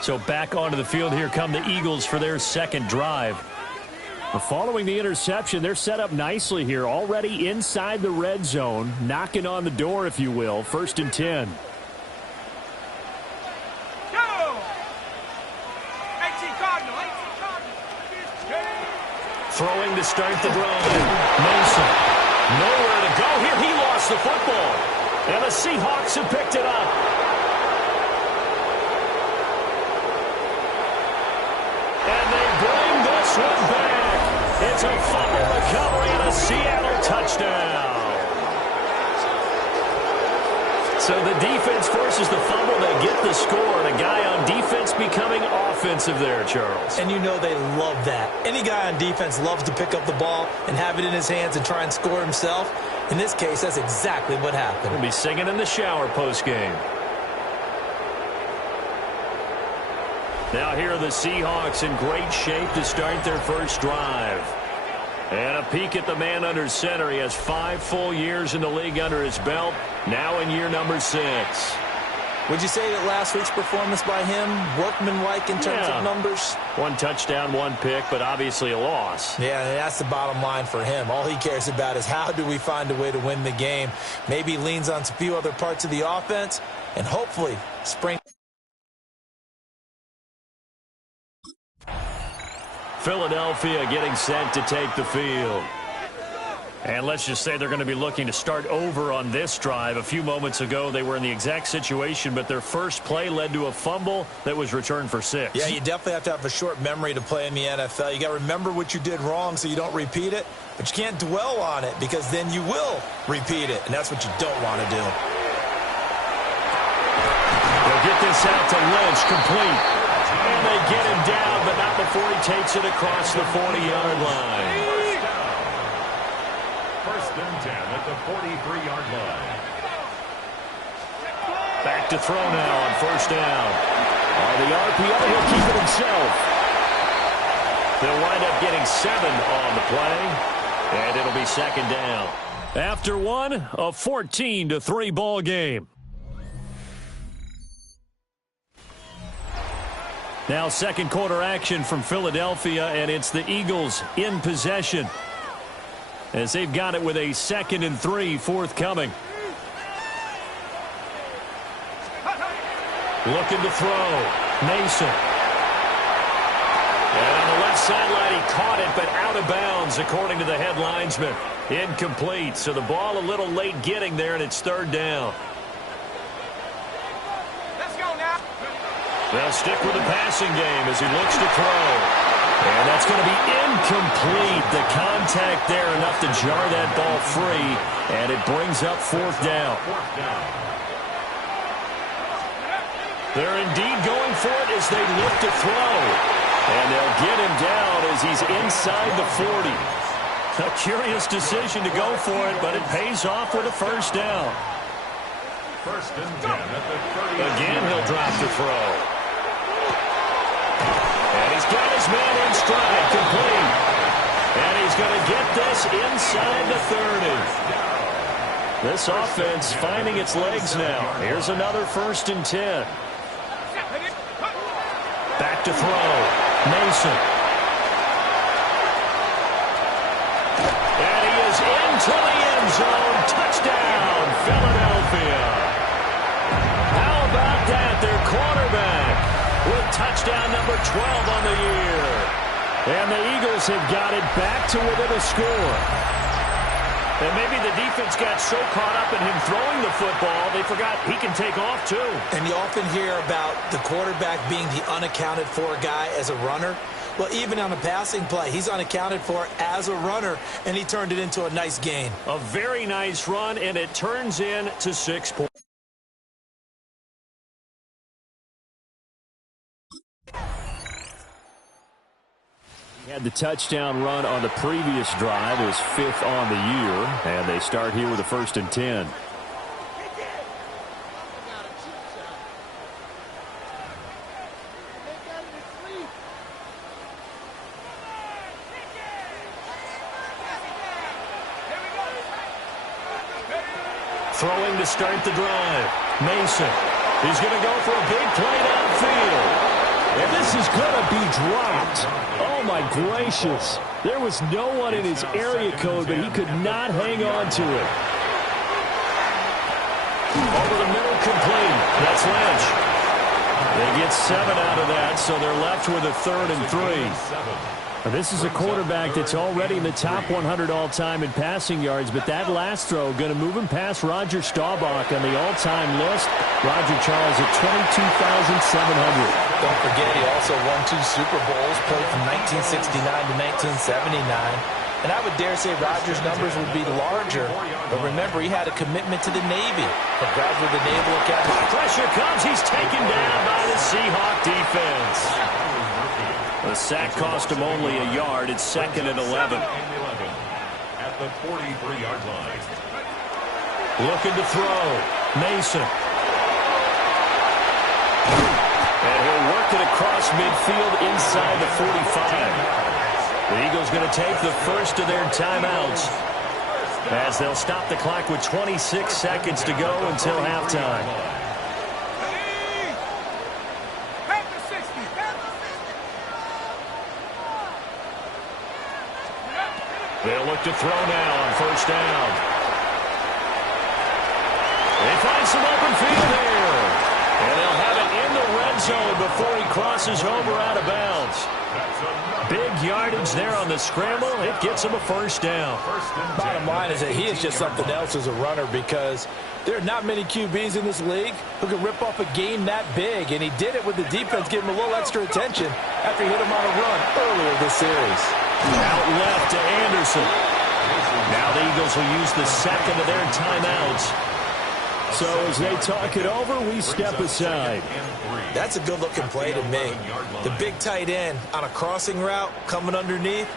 So back onto the field here come the Eagles for their second drive. Following the interception, they're set up nicely here, already inside the red zone, knocking on the door, if you will. 1st and 10. Throwing to start the drive. Mason. Nowhere to go here. He lost the football. And the Seahawks have picked it up. And they bring this one back. It's a fumble recovery and a Seattle touchdown. So the defense forces the fumble. They get the score. And a guy on defense becoming offensive there, Charles. And you know they love that. Any guy on defense loves to pick up the ball and have it in his hands and try and score himself. In this case, that's exactly what happened. We'll be singing in the shower postgame. Now here are the Seahawks in great shape to start their first drive. And a peek at the man under center. He has 5 full years in the league under his belt. Now in year number 6. Would you say that last week's performance by him, workmanlike in terms of numbers? 1 touchdown, 1 pick, but obviously a loss. Yeah, that's the bottom line for him. All he cares about is how do we find a way to win the game. Maybe leans on a few other parts of the offense, and hopefully spring. Philadelphia getting set to take the field. And let's just say they're going to be looking to start over on this drive. A few moments ago, they were in the exact situation, but their first play led to a fumble that was returned for 6. Yeah, you definitely have to have a short memory to play in the NFL. You got to remember what you did wrong so you don't repeat it, but you can't dwell on it because then you will repeat it, and that's what you don't want to do. They'll get this out to Lynch, complete. And they get him down, but not before he takes it across the 40-yard line. First and 10 at the 43-yard line. Back to throw now on first down. On the RPO, he'll keep it himself. They'll wind up getting 7 on the play, and it'll be second down. After one, a 14-3 ball game. Now second quarter action from Philadelphia, and it's the Eagles in possession as they've got it with a 2nd and 3 forthcoming. Looking to throw. Mason. And on the left sideline, he caught it, but out of bounds, according to the head linesman. Incomplete. So the ball a little late getting there, and it's 3rd down. They'll stick with the passing game as he looks to throw. And that's going to be incomplete. The contact there enough to jar that ball free, and it brings up 4th down. They're indeed going for it as they look to throw. And they'll get him down as he's inside the 40. A curious decision to go for it, but it pays off with a 1st down. First and 10 at the 30. Again, he'll drop to throw. And he's got his man in stride, complete. And he's going to get this inside the 30. This offense finding its legs now. Here's another 1st and 10. Back to throw. Mason. And he is into the end zone. Touchdown, Philadelphia. How about that? Their quarterback with touchdown number 12 on the year. And the Eagles have got it back to within a score. And maybe the defense got so caught up in him throwing the football, they forgot he can take off too. And you often hear about the quarterback being the unaccounted for guy as a runner. Well, even on a passing play, he's unaccounted for as a runner, and he turned it into a nice gain. A very nice run, and it turns into 6 points. He had the touchdown run on the previous drive. It was 5th on the year, and they start here with a 1st and 10. Throwing to start the drive. Mason. He's going to go for a big play downfield. And this is going to be dropped. Oh, my gracious. There was no one in his area code, but he could not hang on to it. Over the middle, complete. That's Lynch. They get 7 out of that, so they're left with a 3rd and 3. This is a quarterback that's already in the top 100 all-time in passing yards, but that last throw going to move him past Roger Staubach on the all-time list. Roger Charles at 22,700. Don't forget, he also won 2 Super Bowls, played from 1969 to 1979. And I would dare say Roger's numbers would be larger, but remember, he had a commitment to the Navy. A graduate of the Naval Academy. Pressure comes. He's taken down by the Seahawk defense. The sack cost him only a yard. It's 2nd and 11. At the 43-yard line. Looking to throw. Mason. And he'll work it across midfield inside the 45. The Eagles going to take the first of their timeouts as they'll stop the clock with 26 seconds to go until halftime. They'll look to throw now on first down. They find some open field here. And they'll have it in the red zone before he crosses over out of bounds. Big yardage there on the scramble. It gets him a first down. Bottom line is that he is just something else as a runner, because there are not many QBs in this league who can rip off a game that big, and he did it with the defense giving him a little extra attention after he hit him on a run earlier this series. Out left to Anderson. Now the Eagles will use the second of their timeouts. So as they talk it over, we step aside. That's a good-looking play to me. The big tight end on a crossing route coming underneath.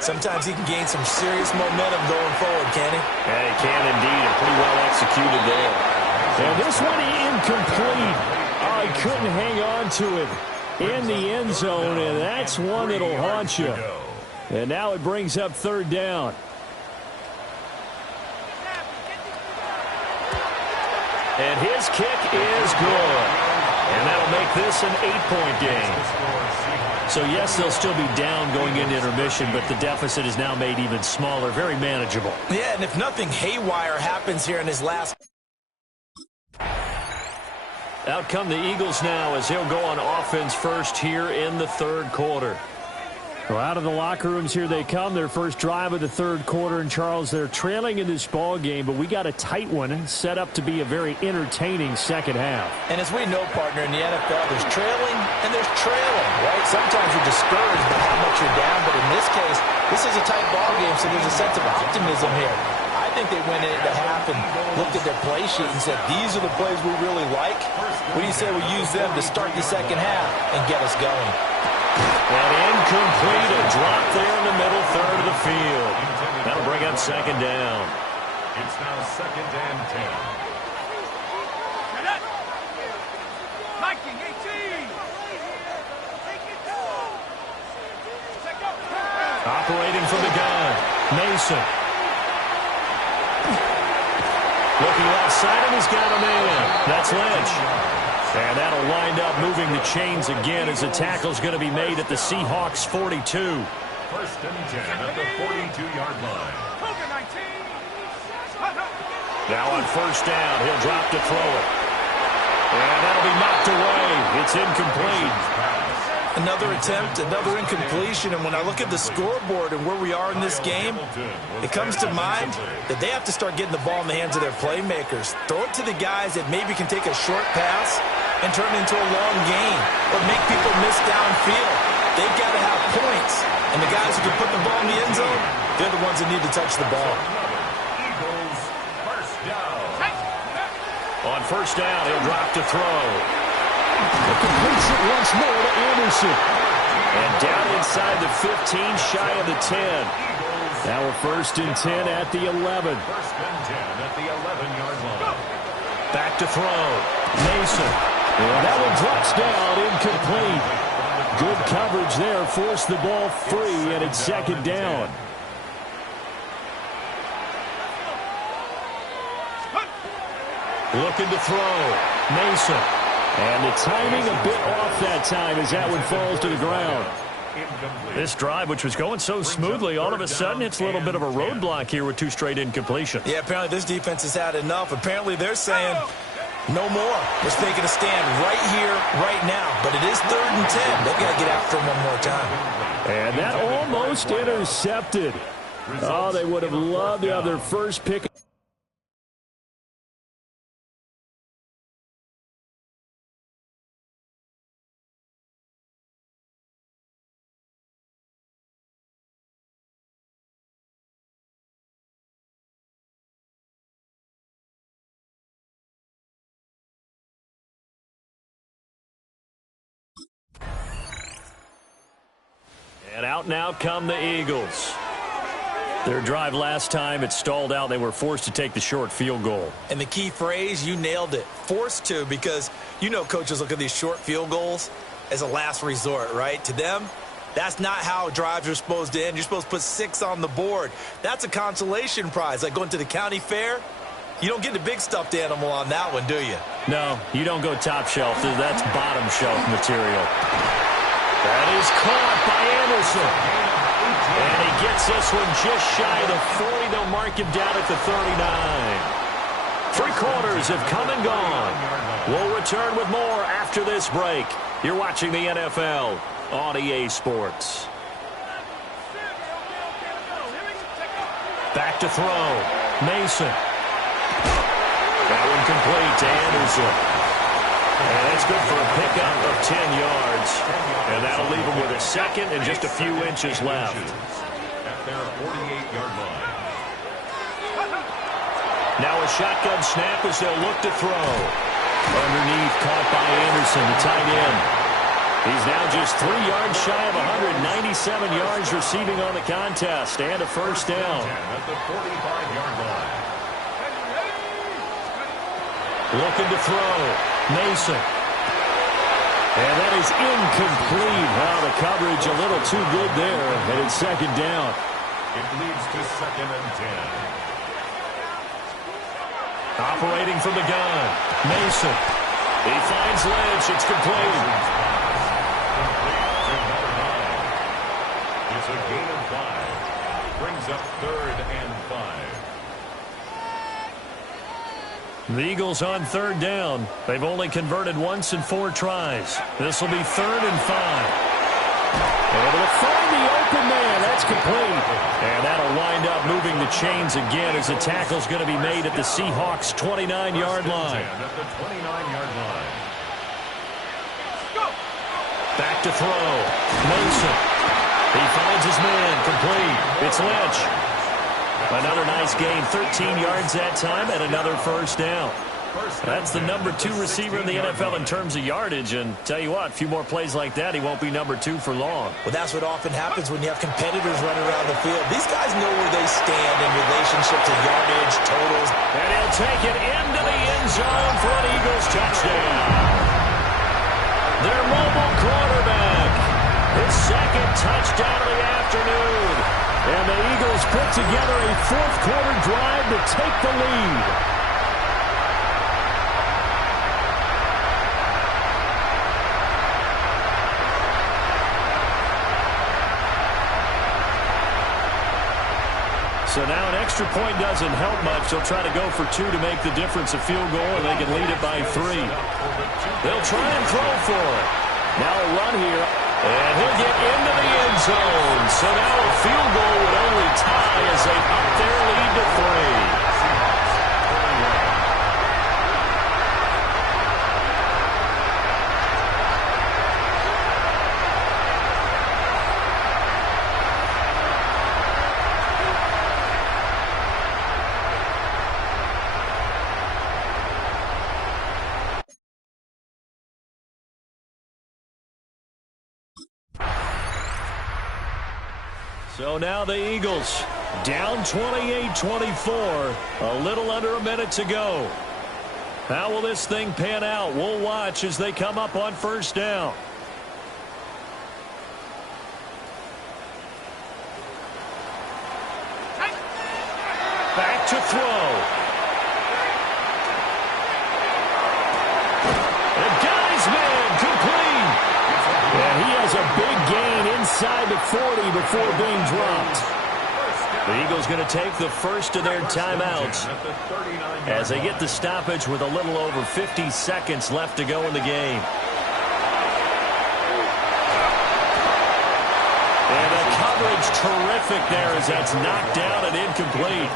Sometimes he can gain some serious momentum going forward, can he? Yeah, he can indeed, and pretty well executed there. And this one incomplete. Oh, he couldn't hang on to it in the end zone, and that's one that'll haunt you. And now it brings up 3rd down. And his kick is good. And that'll make this an 8-point game. So, yes, they'll still be down going into intermission, but the deficit is now made even smaller, very manageable. Yeah, and if nothing haywire happens here in his last... Out come the Eagles now as he'll go on offense first here in the 3rd quarter. Well, out of the locker rooms here they come. Their first drive of the 3rd quarter. And, Charles, they're trailing in this ball game, but we got a tight one set up to be a very entertaining second half. And as we know, partner, in the NFL, there's trailing and there's trailing, right? Sometimes you're discouraged by how much you're down, but in this case, this is a tight ball game, so there's a sense of optimism here. I think they went into half and looked at their play sheet and said, these are the plays we really like. What do you say we use them to start the second half and get us going? And incomplete, a drop there in the middle 3rd of the field. That'll bring up 2nd down. It's now 2nd and 10. Operating from the gun, Mason. Looking left side, and he's got a man. That's Lynch. And that'll wind up moving the chains again as the tackle's going to be made at the Seahawks 42. 1st and 10 at the 42-yard line. Now on first down, he'll drop to throw it. And that'll be knocked away. It's incomplete. Another attempt, another incompletion, and when I look at the scoreboard and where we are in this game, it comes to mind that they have to start getting the ball in the hands of their playmakers. Throw it to the guys that maybe can take a short pass and turn it into a long gain or make people miss downfield. They've got to have points, and the guys who can put the ball in the end zone, they're the ones that need to touch the ball. Eagles first down. On first down, he'll drop to throw. The completion once more to Anderson. And down inside the 15, shy of the 10. Now we're 1st and 10 at the 11. 1st and 10 at the 11-yard line. Back to throw. Mason. And that one drops down, incomplete. Good coverage there, forced the ball free, and it's 2nd down. Looking to throw. Mason. And the timing a bit off that time as that one falls to the ground. This drive, which was going so smoothly, all of a sudden it's a little bit of a roadblock here with 2 straight incompletions. Yeah, apparently this defense has had enough. Apparently they're saying no more. They're taking a stand right here, right now. But it is 3rd and 10. They've got to get after him one more time. And that almost intercepted. Oh, they would have loved to have their first pick. And out now come the Eagles. Their drive last time, it stalled out. They were forced to take the short field goal. And the key phrase, you nailed it, forced to, because you know coaches look at these short field goals as a last resort, right? To them, that's not how drives are supposed to end. You're supposed to put 6 on the board. That's a consolation prize. Like going to the county fair, you don't get the big stuffed animal on that one, do you? No, you don't go top shelf. That's bottom shelf material. That is caught by Anderson. And he gets this one just shy of the 40. They'll mark him down at the 39. 3 quarters have come and gone. We'll return with more after this break. You're watching the NFL on EA Sports. Back to throw. Mason. That one complete to Anderson. And that's good for a pickup of 10 yards. And that'll leave him with a second and just a few inches left. At their 48-yard line. Now a shotgun snap as they'll look to throw. Underneath, caught by Anderson, the tight end. He's now just 3 yards shy of 197 yards receiving on the contest and a first down. At the 45-yard line. Looking to throw. Mason. And that is incomplete. Wow, the coverage a little too good there. And it's second down. It leads to 2nd and 10. Operating from the gun. Mason. He finds Lynch. It's complete. It's a gain of 5. Brings up 3rd and 5. The Eagles on 3rd down. They've only converted once in 4 tries. This will be 3rd and 5. Able to find the open man. That's complete. And that'll wind up moving the chains again as the tackle's going to be made at the Seahawks' 29-yard line. At the 29-yard line. Back to throw. Mason. He finds his man. Complete. It's Lynch. Another nice gain, 13 yards that time, and another first down. That's the number 2 receiver in the NFL in terms of yardage, and tell you what, a few more plays like that, he won't be number 2 for long. Well, that's what often happens when you have competitors running around the field. These guys know where they stand in relationship to yardage, totals. And he'll take it into the end zone for an Eagles touchdown. Their mobile quarterback, his 2nd touchdown of the afternoon. And the Eagles put together a 4th-quarter drive to take the lead. So now an extra point doesn't help much. They'll try to go for 2 to make the difference a field goal, and they can lead it by 3. They'll try and throw for it. Now a run here. And he'll get into the end zone. So now a field goal would only tie as they up their lead to 3. So now the Eagles down 28-24, a little under a minute to go. How will this thing pan out? We'll watch as they come up on first down. Back to throw. And guys inside the 40 before being dropped. The Eagles going to take the first of their timeouts as they get the stoppage with a little over 50 seconds left to go in the game. And the coverage terrific there as that's knocked down and incomplete.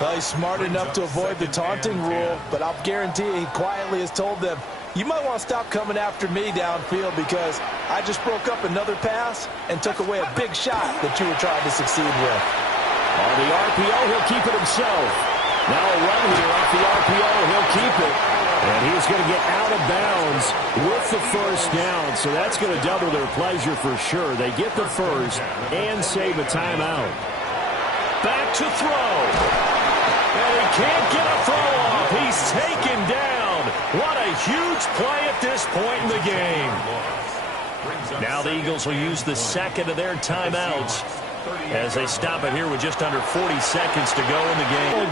Well, he's smart enough to avoid the taunting rule, but I'll guarantee he quietly has told them, you might want to stop coming after me downfield because I just broke up another pass and took away a big shot that you were trying to succeed with. On the RPO, he'll keep it himself. Now a run here off the RPO, he'll keep it. And he's going to get out of bounds with the first down, so that's going to double their pleasure for sure. They get the first and save a timeout. Back to throw. And he can't get a throw off. He's taken down. What a huge play at this point in the game. Now the Eagles will use the second of their timeouts as they stop it here with just under 40 seconds to go in the game.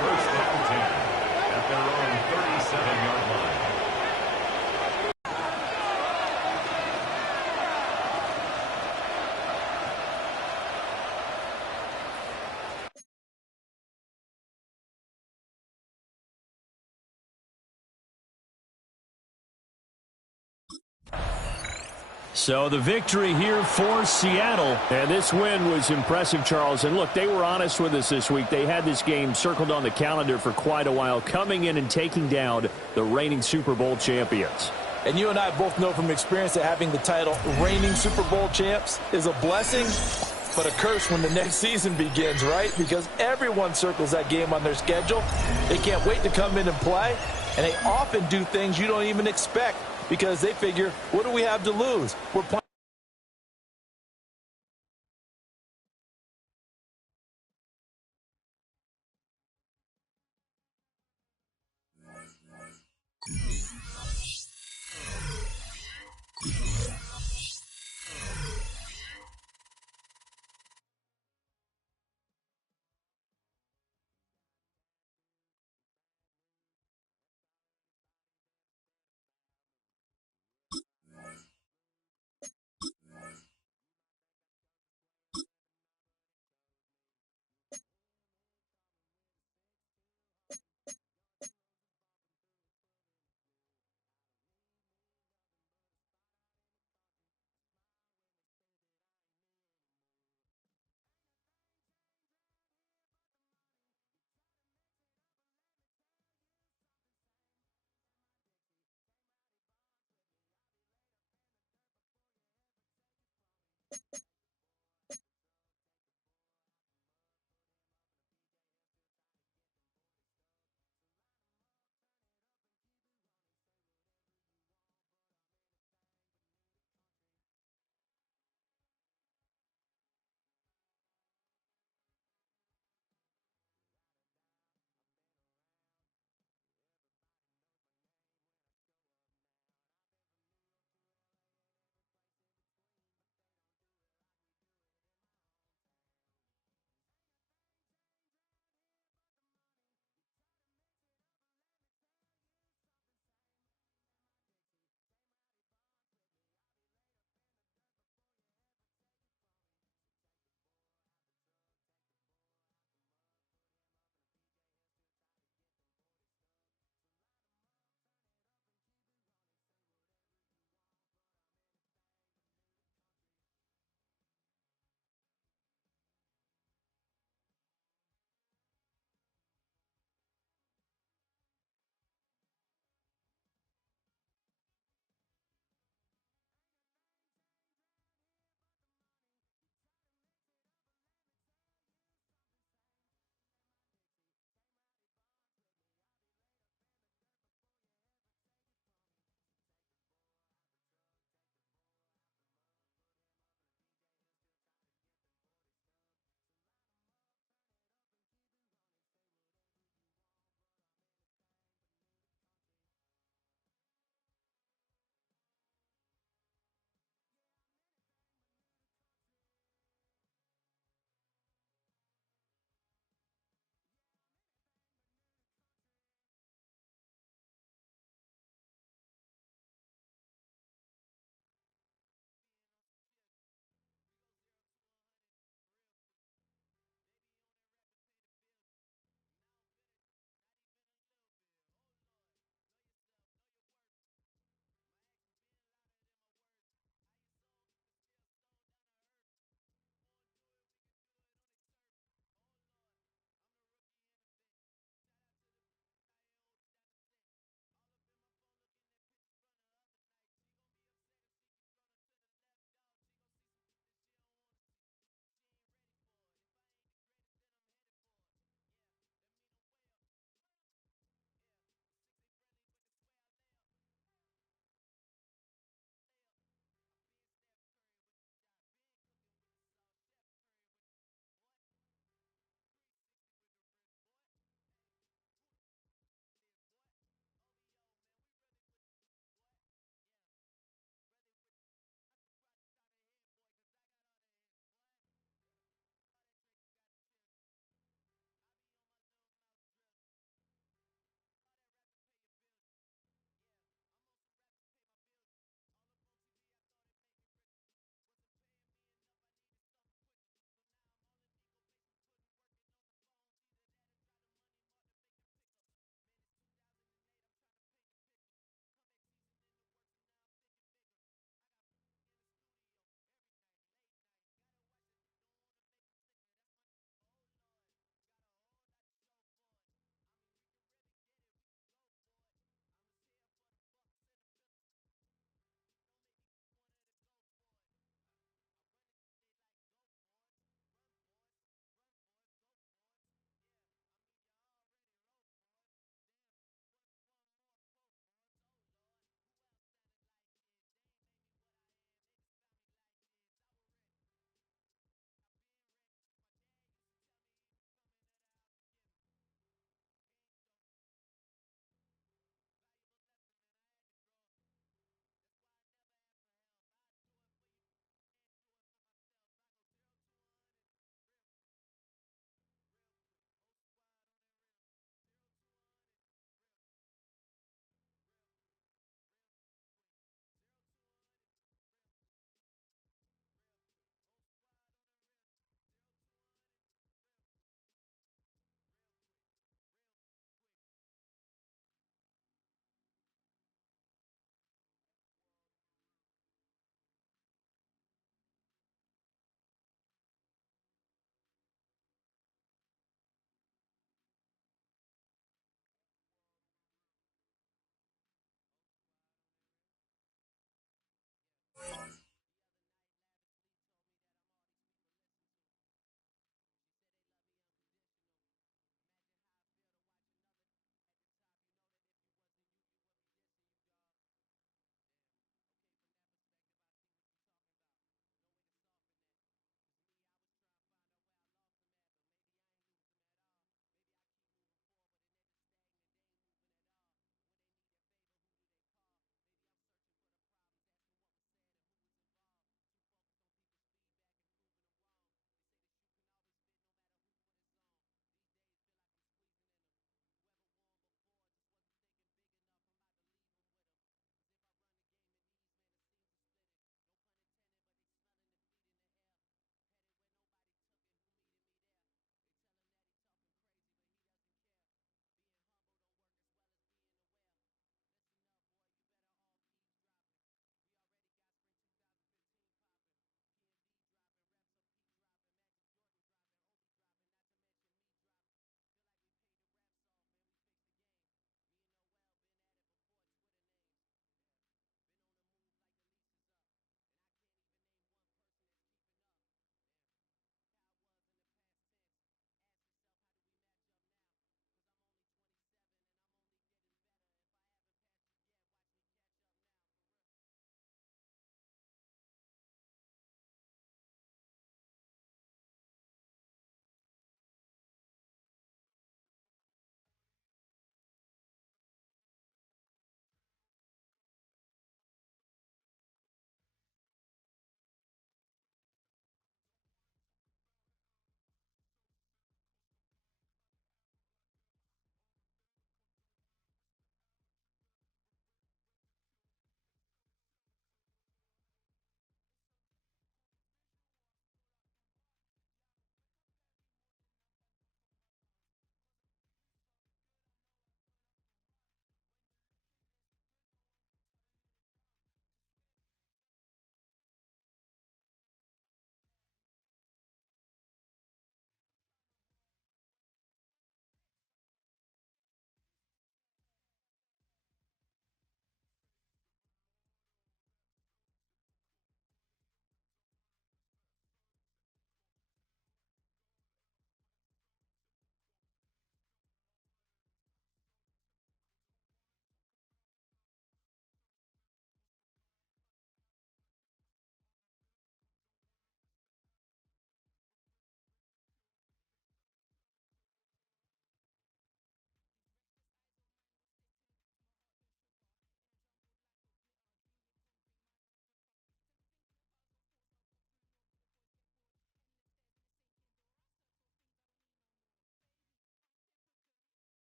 First down 10 at their own 37-yard line. So the victory here for Seattle. And this win was impressive, Charles. And look, they were honest with us this week. They had this game circled on the calendar for quite a while, coming in and taking down the reigning Super Bowl champions. And you and I both know from experience that having the title reigning Super Bowl champs is a blessing, but a curse when the next season begins, right? Because everyone circles that game on their schedule. They can't wait to come in and play, and they often do things you don't even expect because they figure, what do we have to lose? We're playing.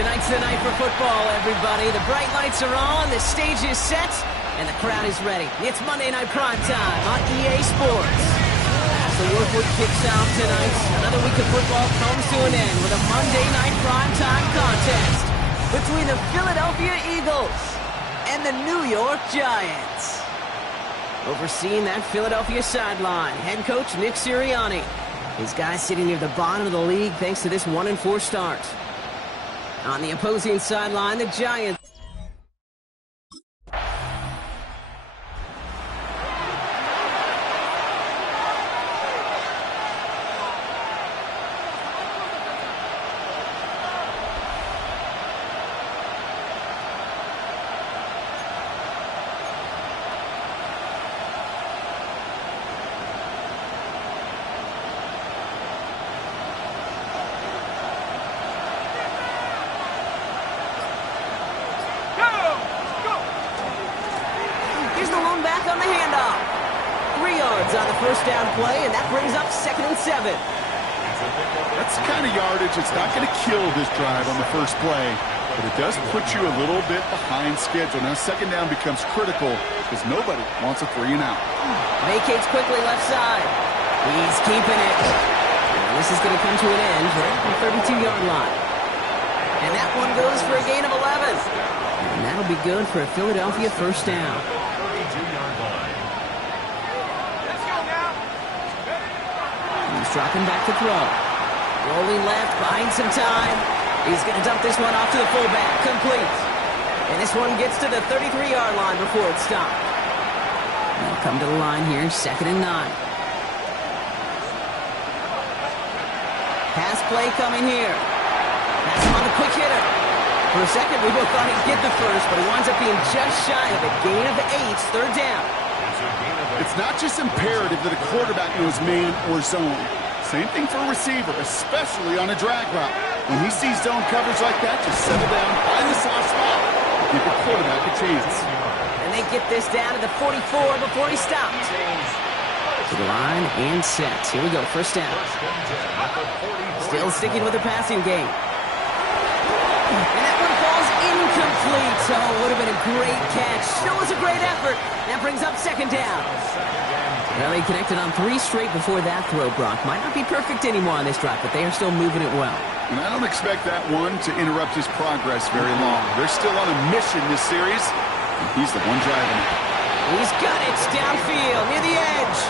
Tonight's the night for football, everybody. The bright lights are on, the stage is set, and the crowd is ready. It's Monday Night Prime Time on EA Sports. As the work week kicks off tonight, another week of football comes to an end with a Monday Night Prime Time contest between the Philadelphia Eagles and the New York Giants. Overseeing that Philadelphia sideline, head coach Nick Sirianni. His guys sitting near the bottom of the league thanks to this 1-4 start. On the opposing sideline, the Giants. On the first down play, and that brings up 2nd and 7. That's the kind of yardage it's not going to kill this drive on the first play, but it does put you a little bit behind schedule. Now 2nd down becomes critical because nobody wants a 3 and out. Vacates quickly left side. He's keeping it. And this is going to come to an end right at the 32-yard line. And that one goes for a gain of 11. And that'll be good for a Philadelphia first down. 32-yard line. Dropping back to throw. Rolling left, buying some time. He's going to dump this one off to the fullback. Complete. And this one gets to the 33-yard line before it's stopped. They'll come to the line here, 2nd and 9. Pass play coming here. Pass him on the quick hitter. For a second, we both thought he'd get the first, but he winds up being just shy of a gain of 8, 3rd down. It's not just imperative that a quarterback knows man or zone. Same thing for a receiver, especially on a drag route. When he sees zone coverage like that, just settle down, find the soft spot, give the quarterback a chance. And they get this down to the 44 before he stopped. To the line and set. Here we go, first down. Still sticking with the passing game. And that one falls incomplete. Oh, would have been a great catch. Still was a great effort. That brings up 2nd down. Well, he connected on 3 straight before that throw, Brock. Might not be perfect anymore on this drive, but they are still moving it well. And I don't expect that one to interrupt his progress very long. They're still on a mission this series, and he's the one driving it. He's got it downfield near the edge.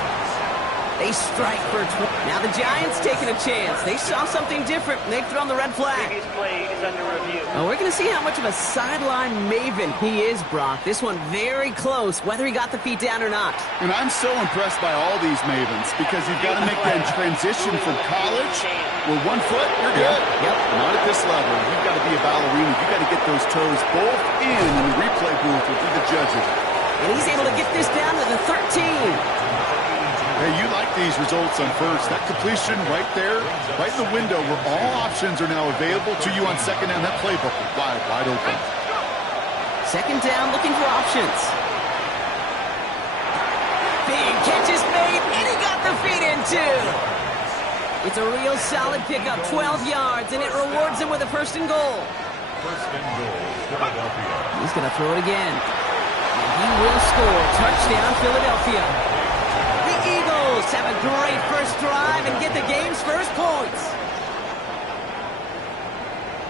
They strike for 20. Now the Giants taking a chance. They saw something different, and they've thrown the red flag. Play is under review. Well, we're going to see how much of a sideline maven he is, Brock. This one very close, whether he got the feet down or not. And I'm so impressed by all these mavens because you've got to make that transition from college where 1 foot, you're good. Yep. Not at this level. You've got to be a ballerina. You've got to get those toes both in the replay booth with the judges. And he's able to get this down to the 13. Hey, you like these results on first. That completion right there, right in the window where all options are now available to you on 2nd down. That playbook is wide open. 2nd down, looking for options. Big catch is made, and he got the feet in too. It's a real solid pickup, 12 yards, and it rewards him with a 1st and goal. 1st and goal, Philadelphia. He's going to throw it again. And he will score. Touchdown, Philadelphia. Eagles have a great first drive and get the game's first points.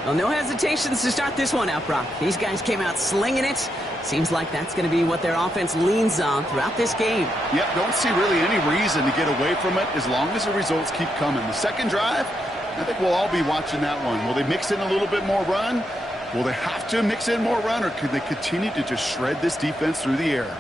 Well, no hesitations to start this one out, Brock. These guys came out slinging it. Seems like that's going to be what their offense leans on throughout this game. Yep, don't see really any reason to get away from it as long as the results keep coming. The 2nd drive, I think we'll all be watching that one. Will they mix in a little bit more run? Will they have to mix in more run, or could they continue to just shred this defense through the air?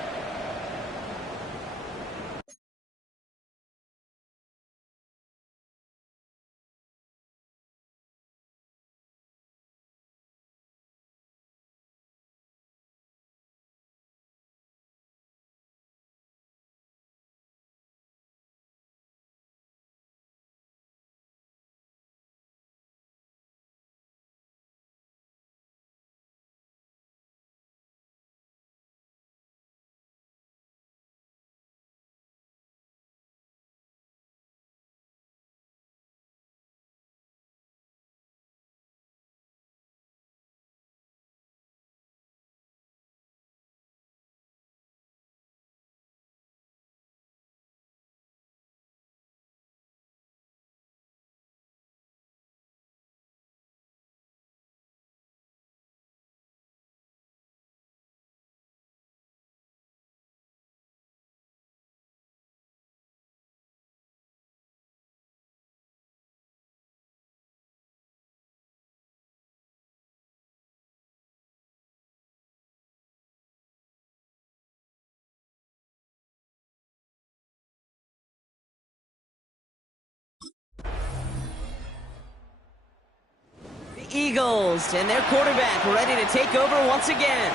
Eagles, and their quarterback ready to take over once again.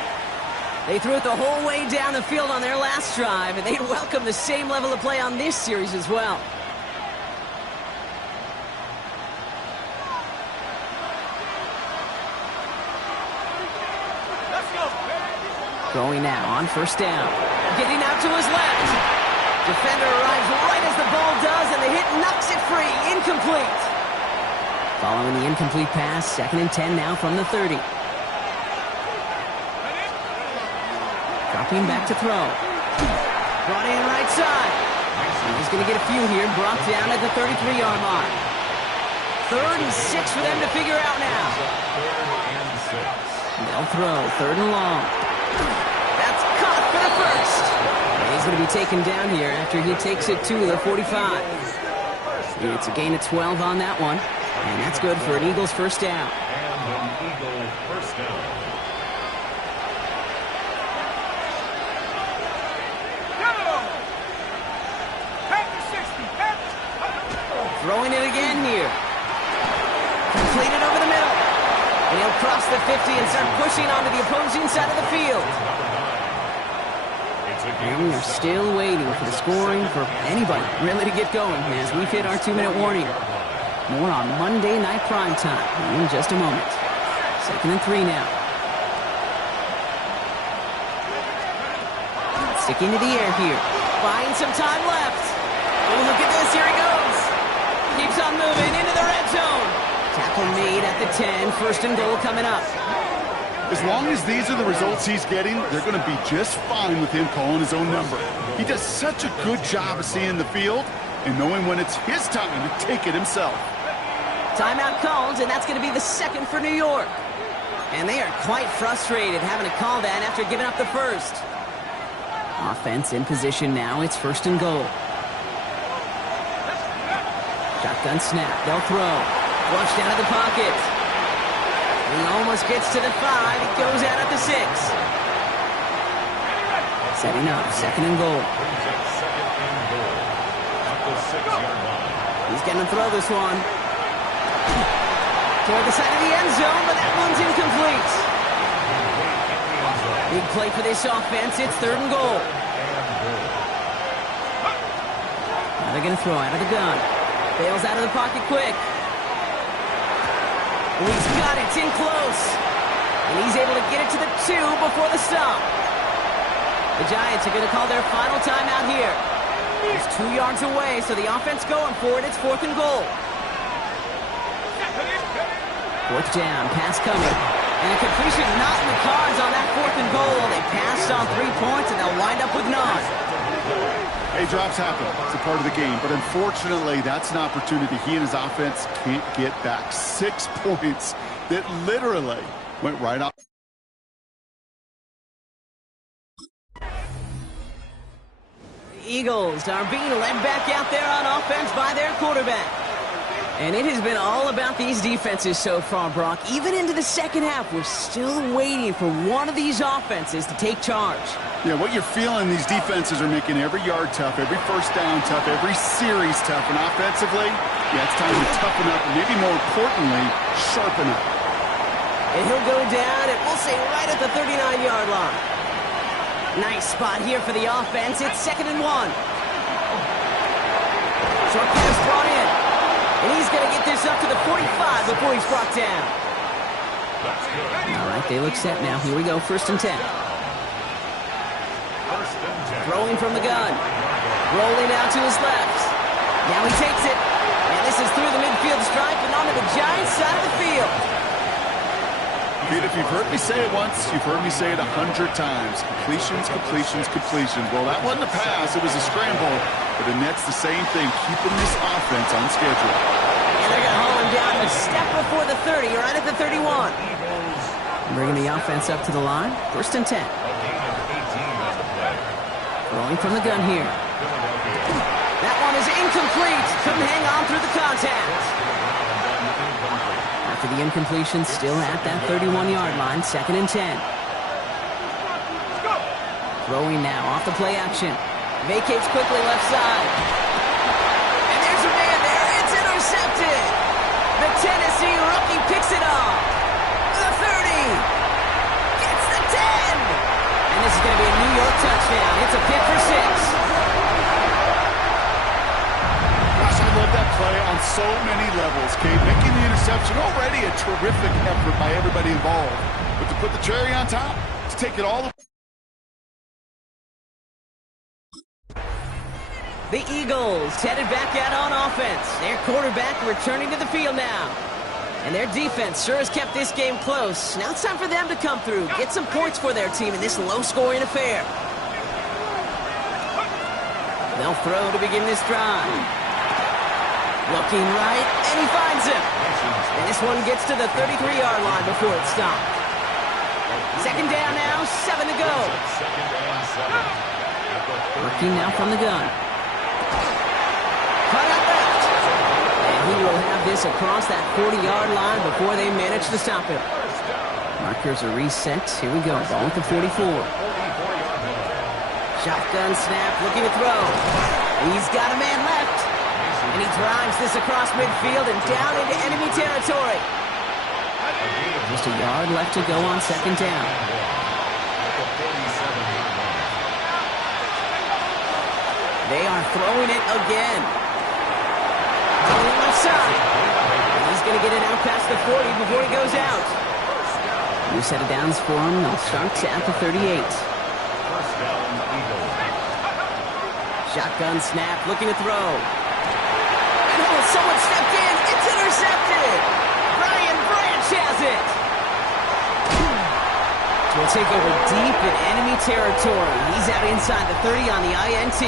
They threw it the whole way down the field on their last drive, and they'd welcome the same level of play on this series as well. Going now on first down. Getting out to his left. Defender arrives right as the ball does, and the hit knocks it free. Incomplete. Following the incomplete pass, 2nd and 10 now from the 30. Dropping back to throw. Brought in right side. He's going to get a few here. Brought down at the 33-yard line. 3rd and 6 for them to figure out now. They'll throw. 3rd and long. That's caught for the first. And he's going to be taken down here after he takes it to the 45. It's a gain of 12 on that one. And that's good for an Eagles first down. And an Eagle first down. Throwing it again here. Completed over the middle. And he'll cross the 50 and start pushing onto the opposing side of the field. And we are still waiting for the scoring for anybody really to get going as we've hit our 2-minute warning. More on Monday Night Primetime in just a moment. 2nd and 3 now. Sticking to the air here. Buying some time left. Oh, look at this. Here he goes. Keeps on moving into the red zone. Tackle made at the 10. 1st and goal coming up. As long as these are the results he's getting, they're going to be just fine with him calling his own number. He does such a good job of seeing the field and knowing when it's his time to take it himself. Timeout called, and that's going to be the 2nd for New York. And they are quite frustrated having to call that after giving up the 1st. Offense in position now. It's 1st and goal. Shotgun snap. They'll throw. Flushed out of the pocket. He almost gets to the 5. It goes out at the 6. Setting up. 2nd and goal. He's going to throw this one. Toward the side of the end zone, but that one's incomplete. Big play for this offense. It's 3rd and goal. Now they're going to throw out of the gun. Bails out of the pocket quick. Oh, he's got it. It's in close. And he's able to get it to the 2 before the stop. The Giants are going to call their final timeout here. He's 2 yards away, so the offense going for it. It's 4th and goal. 4th down. Pass coming. And a completion not in the cards on that 4th and goal. They passed on 3 points, and they'll wind up with none. Hey, drops happen. It's a part of the game. But unfortunately, that's an opportunity he and his offense can't get back. 6 points that literally went right off. The Eagles are being led back out there on offense by their quarterback. And it has been all about these defenses so far, Brock. Even into the 2nd half, we're still waiting for one of these offenses to take charge. Yeah, what you're feeling, these defenses are making every yard tough, every first down tough, every series tough. And offensively, yeah, it's time to toughen up and maybe more importantly, sharpen up. And he'll go down, and we'll say right at the 39-yard line. Nice spot here for the offense. It's 2nd and 1. Short pass brought in. And he's going to get this up to the 45 before he's brought down. All right, they look set now. Here we go, 1st and 10. Throwing from the gun. Rolling out to his left. Now he takes it. And this is through the midfield stripe and onto the Giants side of the field. Pete, if you've heard me say it once, you've heard me say it 100 times. Completions, completions, completions. Well, that wasn't a pass. It was a scramble. But the net's the same thing, keeping this offense on schedule. And they're going to haul him down a step before the 30, right at the 31. Bringing the offense up to the line. 1st and 10. Throwing from the gun here. That one is incomplete. Couldn't hang on through the contact. After the incompletion, still at that 31-yard line. 2nd and 10. Throwing now off the play action. Vacates quickly left side. And there's a man there. It's intercepted. The Tennessee rookie picks it off. touchdown. It's a pick for 6. Gosh, I love that play on so many levels, Kate. Making the interception, already a terrific effort by everybody involved. But to put the cherry on top, to take it all. The Eagles headed back out on offense. Their quarterback returning to the field now. And their defense sure has kept this game close. Now it's time for them to come through, get some points for their team in this low-scoring affair. They'll throw to begin this drive. Looking right, and he finds him. And this one gets to the 33-yard line before it's stopped. Second down now, 7 to go. Working now from the gun. Cut out left. And he will have this across that 40-yard line before they manage to stop him. Markers are reset. Here we go. Ball with the 44. Shotgun snap, looking to throw. He's got a man left. And he drives this across midfield and down into enemy territory. Just a yard left to go on second down. They are throwing it again. On the left side. And he's going to get it out past the 40 before he goes out. New set of downs for him. They'll start at the 38. Shotgun snap, looking to throw. And oh, someone stepped in. It's intercepted. Brian Branch has it. Will take over deep in enemy territory. He's out inside the 30 on the INT.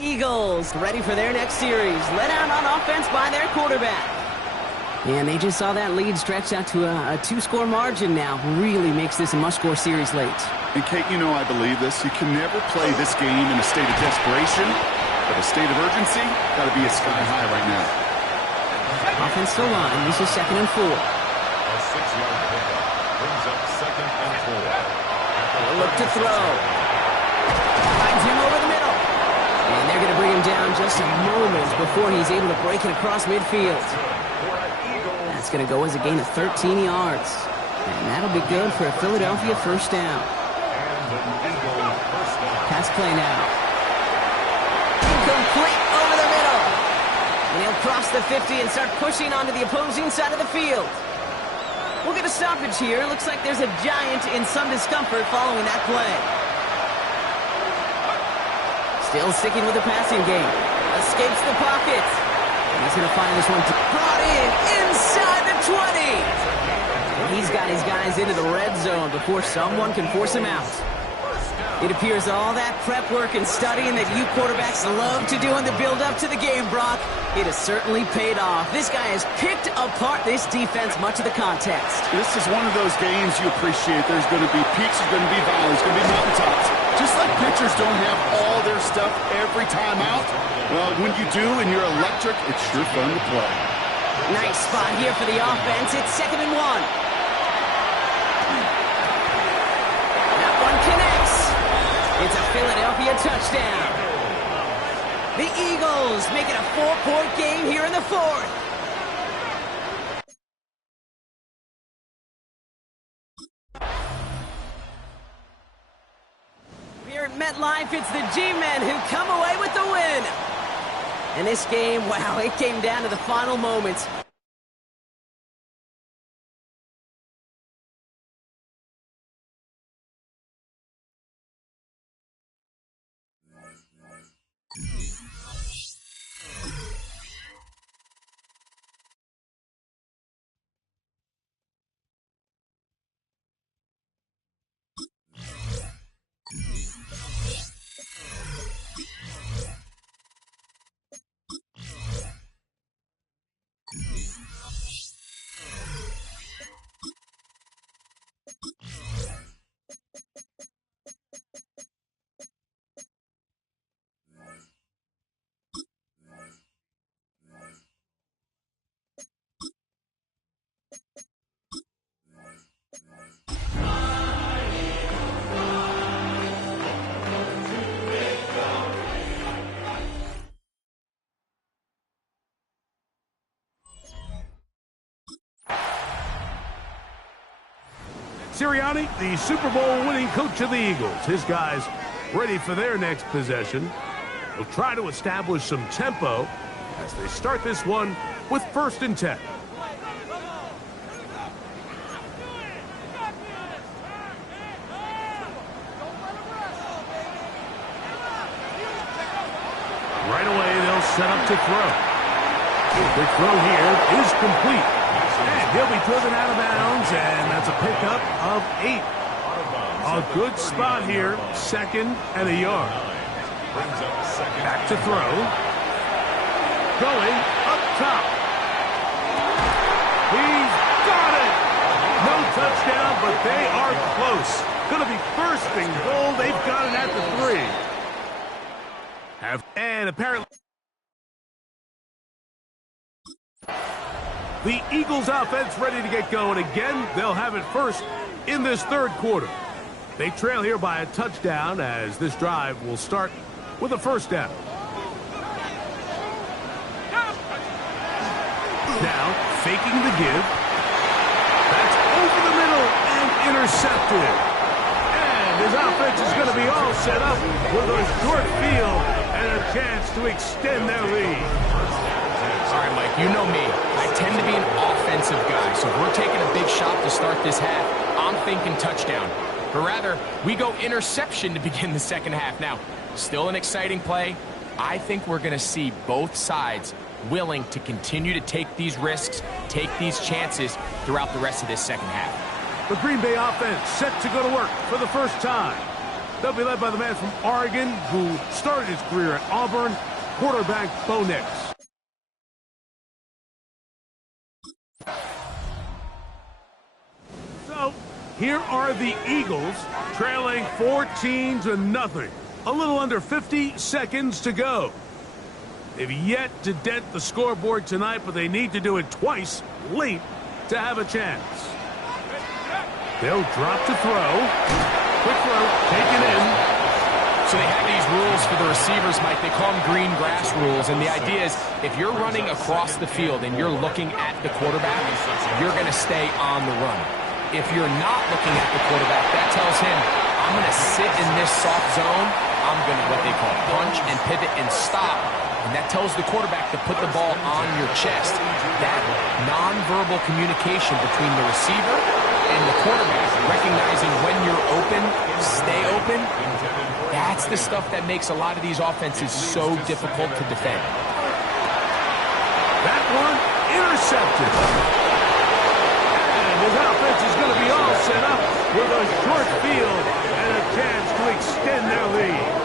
Eagles ready for their next series. Led out on offense by their quarterback. And they just saw that lead stretch out to a 2-score margin now. Really makes this a must-score series late. And Kate, you know I believe this. You can never play this game in a state of desperation, but a state of urgency got to be a sky high right now. Offense still line. This is 2nd and 4. A 6-yard pickup brings up 2nd and 4. Look to throw. Finds him over the middle. And they're going to bring him down just a moment before he's able to break it across midfield. That's going to go as a gain of 13 yards. And that'll be good for a Philadelphia first down. Pass play now. Complete over the middle. And he'll cross the 50 and start pushing onto the opposing side of the field. We'll get a stoppage here. Looks like there's a giant in some discomfort following that play. Still sticking with the passing game. Escapes the pocket. And he's going to find this one brought in inside the 20. And he's got his guys into the red zone before someone can force him out. It appears all that prep work and studying that you quarterbacks love to do in the build-up to the game, Brock, it has certainly paid off. This guy has picked apart this defense much of the context. This is one of those games you appreciate. There's going to be peaks, there's going to be valleys, there's going to be mountaintops. Just like pitchers don't have all their stuff every time out, well, when you do and you're electric, it's sure fun to play. Nice spot here for the offense. It's 2nd and 1. That one connects. It's a Philadelphia touchdown. The Eagles make it a 4-point game here in the 4th. Here at MetLife, it's the G-Men who come away with the win. And this game, wow, it came down to the final moments. Sirianni, the Super Bowl winning coach of the Eagles. His guys ready for their next possession. They'll try to establish some tempo as they start this one with 1st and 10. Right away, they'll set up to throw. The throw here is complete. And he'll be driven out of bounds, and that's a pickup of 8. A good spot here, 2nd and a yard. Back to throw. Going up top. He's got it. No touchdown, but they are close. Going to be 1st and goal. They've got it at the 3. And apparently the Eagles offense ready to get going again. They'll have it first in this 3rd quarter. They trail here by a touchdown as this drive will start with a 1st down. Now, faking the give. That's over the middle and intercepted. And his offense is going to be all set up with a short field and a chance to extend their lead. All right, Mike, you know me. I tend to be an offensive guy, so if we're taking a big shot to start this half, I'm thinking touchdown. But rather, we go interception to begin the 2nd half. Now, still an exciting play. I think we're going to see both sides willing to continue to take these risks, take these chances throughout the rest of this 2nd half. The Green Bay offense set to go to work for the first time. They'll be led by the man from Oregon who started his career at Auburn, quarterback Bo Nix. So, here are the Eagles trailing 14-0. A little under 50 seconds to go. They've yet to dent the scoreboard tonight, but they need to do it twice late to have a chance. They'll drop to throw. Quick throw, taken in. So they have these rules for the receivers, Mike. They call them green grass rules. And the idea is if you're running across the field and you're looking at the quarterback, you're going to stay on the run. If you're not looking at the quarterback, that tells him, I'm going to sit in this soft zone. I'm going to, what they call, punch and pivot and stop. And that tells the quarterback to put the ball on your chest. That nonverbal communication between the receiver and the quarterback, recognizing when you're open, stay open, that's the stuff that makes a lot of these offenses so difficult to defend. That one intercepted. And his offense is going to be all set up with a short field and a chance to extend their lead.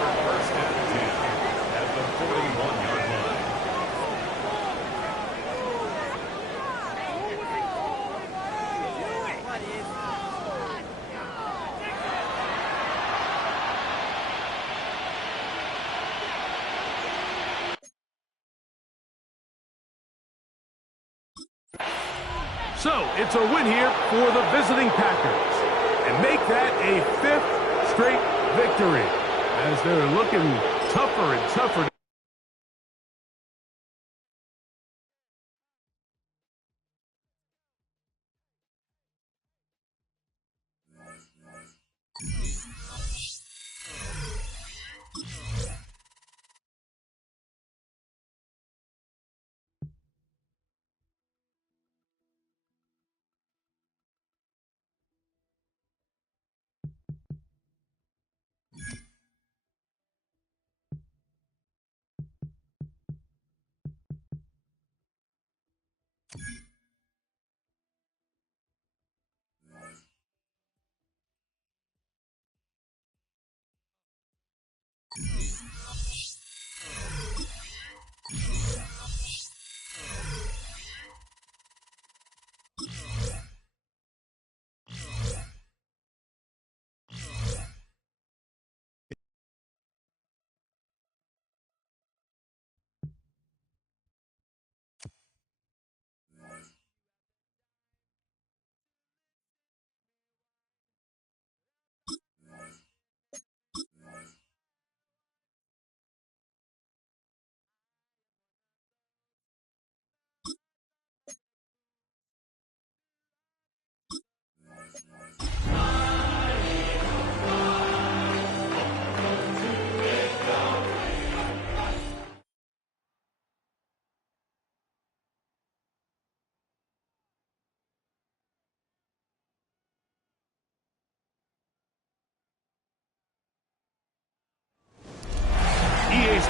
So, it's a win here for the visiting Packers. And make that a 5th straight victory as they're looking tougher and tougher.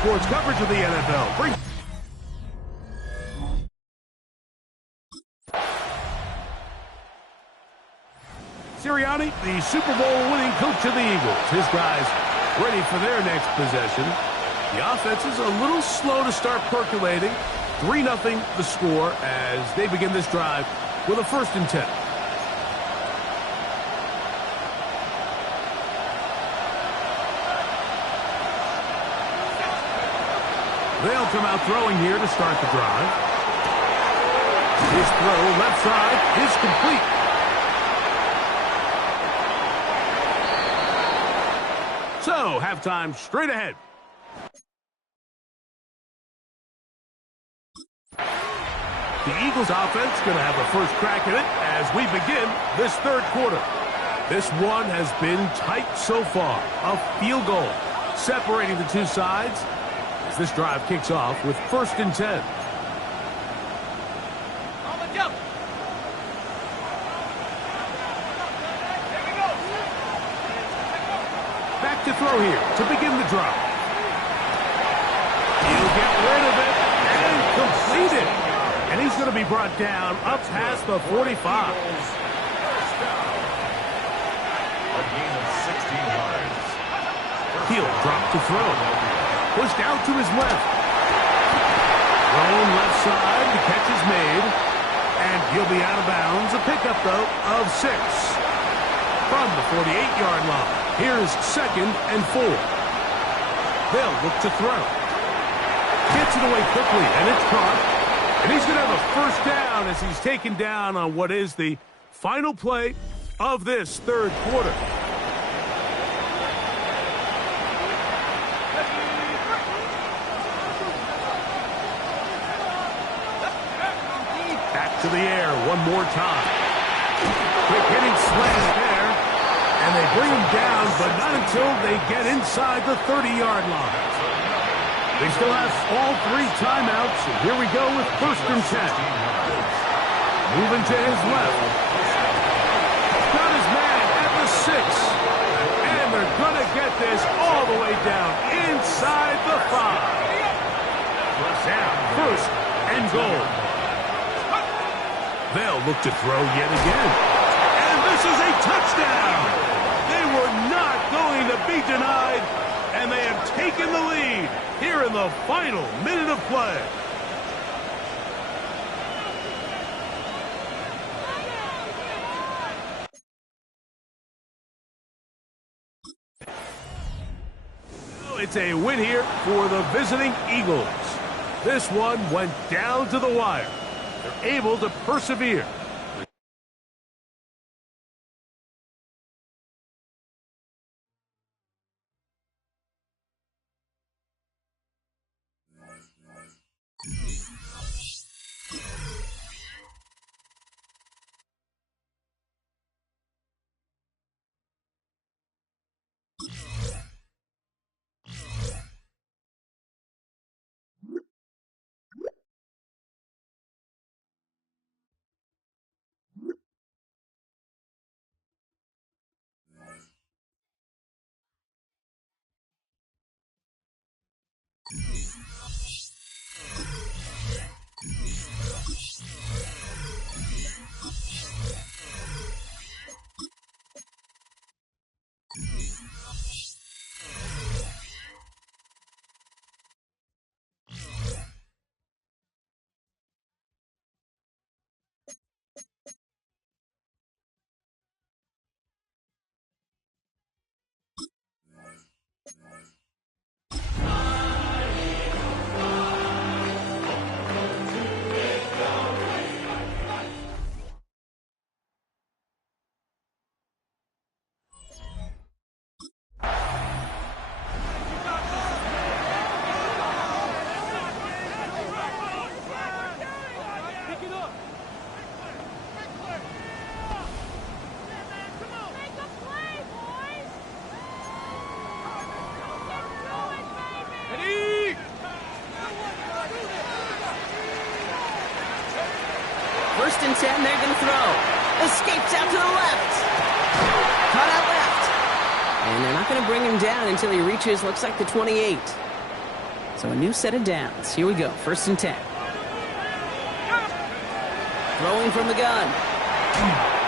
sports coverage of the NFL. Sirianni, the Super Bowl winning coach of the Eagles. His guys ready for their next possession. The offense is a little slow to start percolating. 3-0 the score as they begin this drive with a 1st and 10. They'll come out throwing here to start the drive. His throw left side is complete. So, halftime straight ahead. The Eagles offense going to have a first crack at it as we begin this 3rd quarter. This one has been tight so far. A field goal separating the two sides as this drive kicks off with 1st and 10. Back to throw here to begin the drive. He'll get rid of it and complete it. And he's going to be brought down up past the 45. He'll drop to throw. Pushed out to his left. Thrown left side. The catch is made. And he'll be out of bounds. A pickup, though, of 6. From the 48-yard line. Here's 2nd and 4. They'll look to throw. Gets it away quickly, and it's caught. And he's going to have a 1st down as he's taken down on what is the final play of this 3rd quarter. Back to the air one more time. Quick hitting slant there. And they bring him down, but not until they get inside the 30-yard line. They still have all 3 timeouts, and here we go with 1st and 10. Moving to his left. Got his man at the 6. And they're going to get this all the way down inside the 5. Down, 1st and goal. They'll look to throw yet again. And this is a touchdown. They were not going to be denied, and they have taken the lead here in the final minute of play. It's a win here for the visiting Eagles. This one went down to the wire. They're able to persevere. First and 10, they're going to throw. Escapes out to the left. Caught out left. And they're not going to bring him down until he reaches, looks like, the 28. So a new set of downs. Here we go. 1st and 10. Throwing from the gun.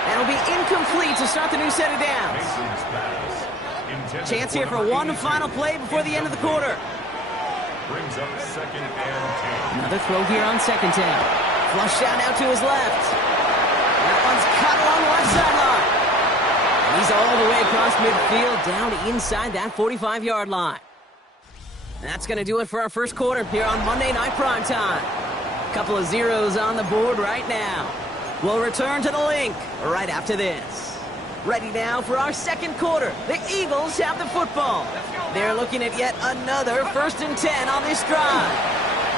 That'll be incomplete to start the new set of downs. Chance here for one final play before the end of the quarter. Brings up 2nd and 10. Another throw here on 2nd down. Flush down out to his left. That one's cut along the left sideline. And he's all the way across midfield down inside that 45-yard line. And that's going to do it for our first quarter here on Monday Night Primetime. Couple of zeros on the board right now. We'll return to the link right after this. Ready now for our second quarter. The Eagles have the football. They're looking at yet another 1st and 10 on this drive.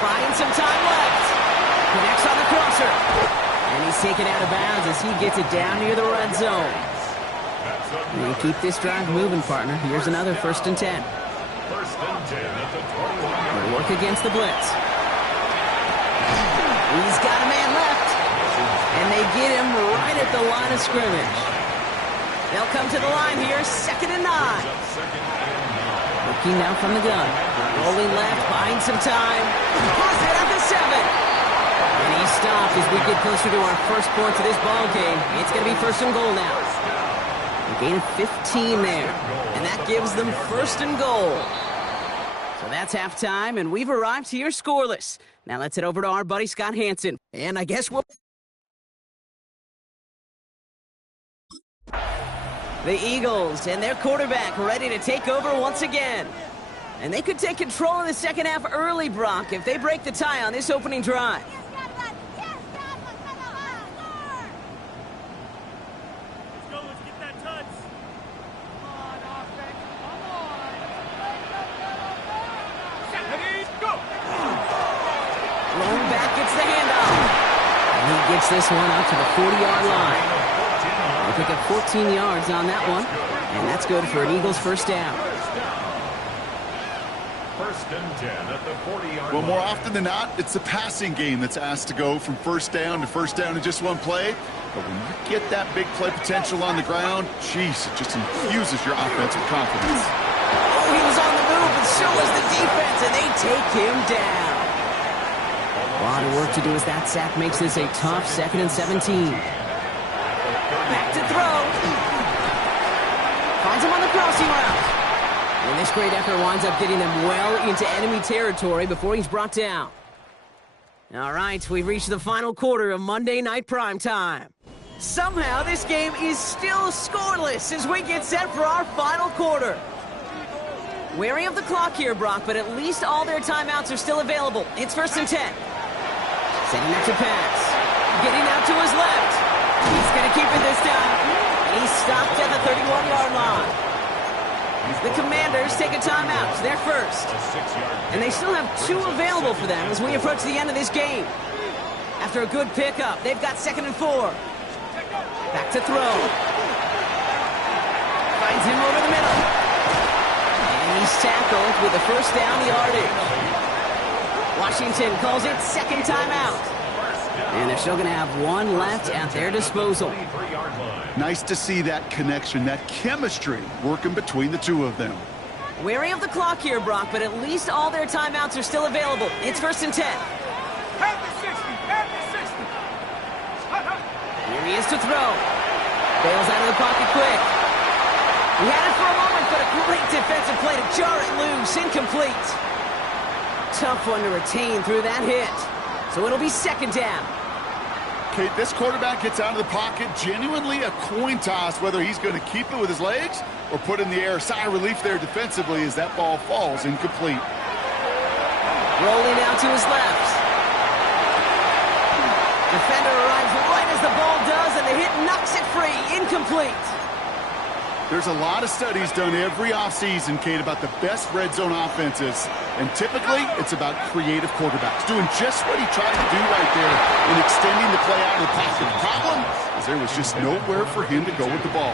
Buying some time left. Connects on the crosser. And he's taken out of bounds as he gets it down near the red zone. And keep this drive moving, partner. Here's another 1st and 10. 1st and 10 at the 21. They'll work against the blitz. He's got a man left. And they get him right at the line of scrimmage. They'll come to the line here, 2nd and 9. Looking now from the gun. Rolling left, buying some time. Pulls it at the 7. And he stopped as we get closer to our first point to this ball game. It's going to be 1st and goal now. A gain of 15 there. And that gives them 1st and goal. So that's halftime, and we've arrived here scoreless. Now let's head over to our buddy Scott Hanson. And I guess we'll... The Eagles and their quarterback ready to take over once again. And they could take control of the second half early, Brock, if they break the tie on this opening drive. Let's get that touch. Come on, offense. Come on. Go. Rolling back gets the handoff. And he gets this one up to the 40-yard line. They pick up 14 yards on that one, and that's good for an Eagles 1st down. 1st and 10 at the 40-yard line. Well, more often than not, it's the passing game that's asked to go from 1st down to 1st down in just one play. But when you get that big play potential on the ground, jeez, it just infuses your offense with confidence. Oh, he was on the move, but so was the defense, and they take him down. A lot of work to do as that sack makes this a tough 2nd and 17. Back to throw. Finds him on the crossing route. And this great effort winds up getting them well into enemy territory before he's brought down. All right, we've reached the final quarter of Monday Night Primetime. Somehow this game is still scoreless as we get set for our final quarter. Wary of the clock here, Brock, but at least all their timeouts are still available. It's 1st and 10. Setting up to pass. Getting out to his left. He's going to keep it this time. And he's stopped at the 31-yard line. The Commanders take a timeout. They're first. And they still have 2 available for them as we approach the end of this game. After a good pickup, they've got 2nd and 4. Back to throw. Finds him over the middle. And he's tackled with the 1st down yardage. Washington calls it 2nd timeout. And they're still going to have 1 left at their disposal. Nice to see that connection, that chemistry working between the 2 of them. Wary of the clock here, Brock, but at least all their timeouts are still available. It's 1st and 10. At the 60. At the 60. Here he is to throw. Bails out of the pocket quick. He had it for a moment, but a great defensive play to jar it loose. Incomplete. Tough one to retain through that hit. So it'll be 2nd down. Kate, this quarterback gets out of the pocket, genuinely a coin toss whether he's going to keep it with his legs or put in the air. Sigh of relief there defensively as that ball falls incomplete. Rolling out to his left. Defender arrives right as the ball does, and the hit knocks it free. Incomplete. There's a lot of studies done every offseason, Kate, about the best red zone offenses. And typically, it's about creative quarterbacks doing just what he tried to do right there in extending the play out of the pocket. The problem is there was just nowhere for him to go with the ball.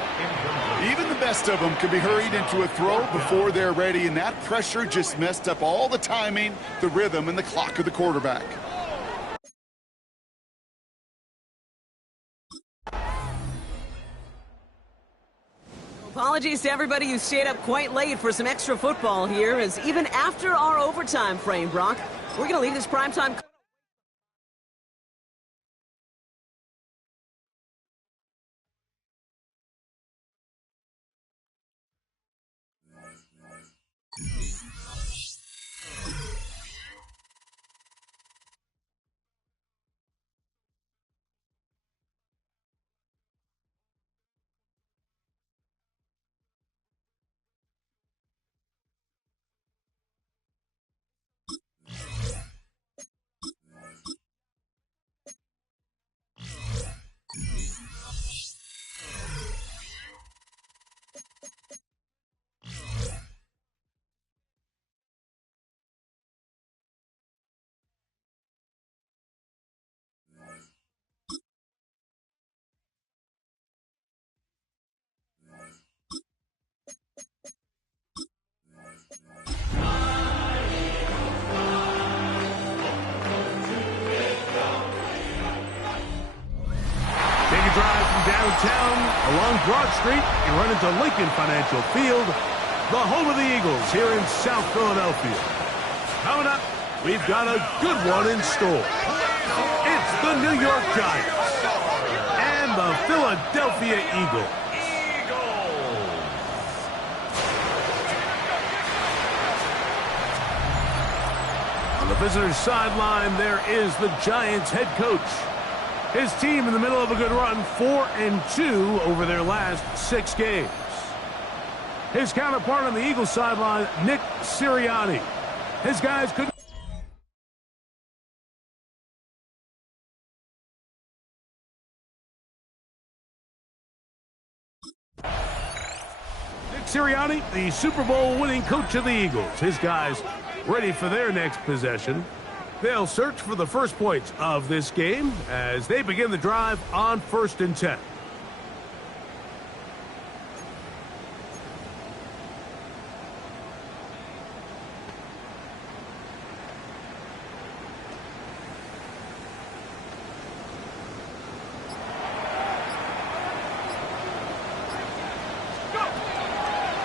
Even the best of them can be hurried into a throw before they're ready, and that pressure just messed up all the timing, the rhythm, and the clock of the quarterback. apologies to everybody who stayed up quite late for some extra football here, as even after our overtime frame, Brock, we're going to leave this primetime... Drive from downtown along Broad Street and run into Lincoln Financial Field, the home of the Eagles here in South Philadelphia. Coming up, we've got a good one in store. It's the New York Giants and the Philadelphia Eagles. On the visitors' sideline, there is the Giants head coach. His team in the middle of a good run, 4-2 over their last 6 games. His counterpart on the Eagles sideline, Nick Sirianni. His guys couldn't... Nick Sirianni, the Super Bowl winning coach of the Eagles. His guys ready for their next possession. They'll search for the first points of this game as they begin the drive on 1st and 10.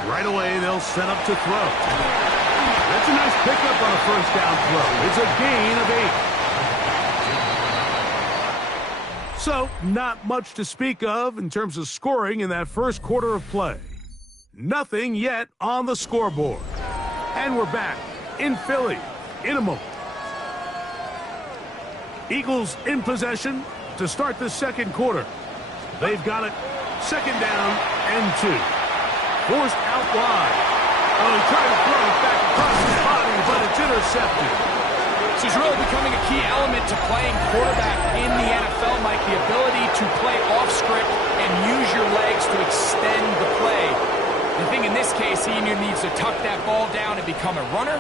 Right away, they'll set up to throw. That's a nice pickup on a first down throw. It's a gain of 8. So, not much to speak of in terms of scoring in that first quarter of play. Nothing yet on the scoreboard. And we're back in Philly in a moment. Eagles in possession to start the second quarter. They've got it. 2nd down and 2. Forced out wide. Oh, he tried to throw it back across his body, but it's intercepted. This is really becoming a key element to playing quarterback in the NFL, Mike. The ability to play off script and use your legs to extend the play. The thing in this case, he either needs to tuck that ball down and become a runner.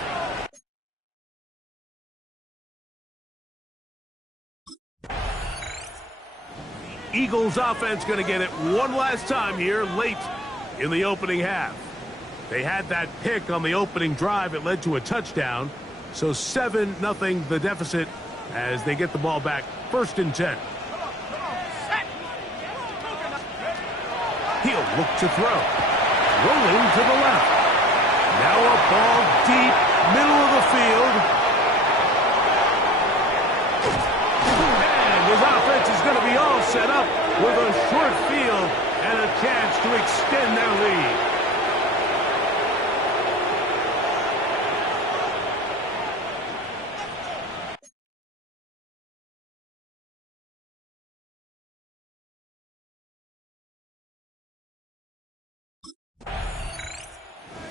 Eagles offense going to get it one last time here late in the opening half. They had that pick on the opening drive. It led to a touchdown. So 7-0 the deficit as they get the ball back. 1st and 10. He'll look to throw. Rolling to the left. Now a ball deep, middle of the field. And his offense is going to be all set up with a short field and a chance to extend their lead.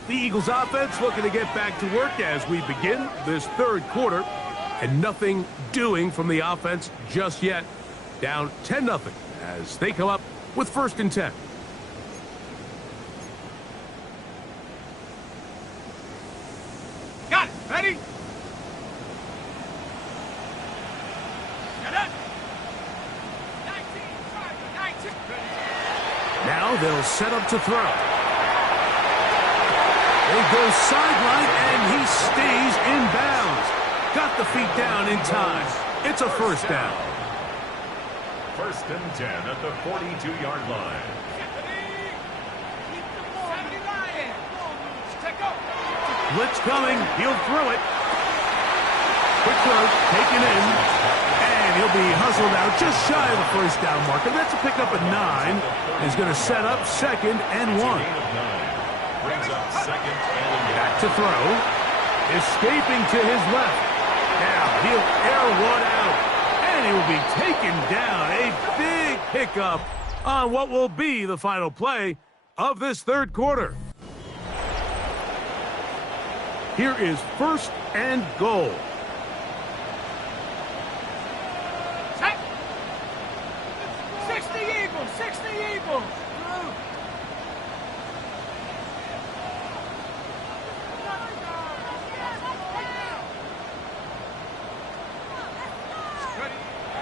The Eagles offense looking to get back to work as we begin this third quarter, and nothing doing from the offense just yet. Down 10-0 as they come up with 1st and 10. Got it. Ready? Now they'll set up to throw. They go sideline, and he stays in bounds. Got the feet down in time. It's a 1st down. 1st and 10 at the 42-yard line. Blitz coming. He'll throw it. Quick throw, taken in. And he'll be hustled out just shy of the first down marker. That's a pickup at 9. He's going to set up 2nd and 1. Back to throw. Escaping to his left. Now he'll air one out. And he will be taken down. A big pickup on what will be the final play of this third quarter. Here is 1st and goal. 60 Eagles, 60 Eagles.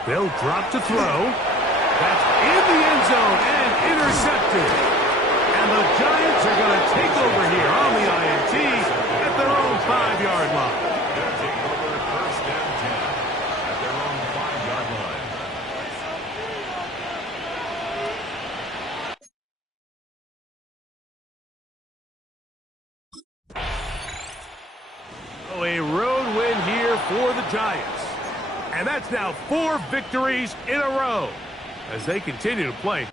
They'll drop to throw. That's in the end zone and intercepted. And the Giants are going to take over here on the INT at their own 5-yard line. They're taking over 1st and 10 at their own 5-yard line. Oh, a road win here for the Giants. And that's now 4 victories in a row as they continue to play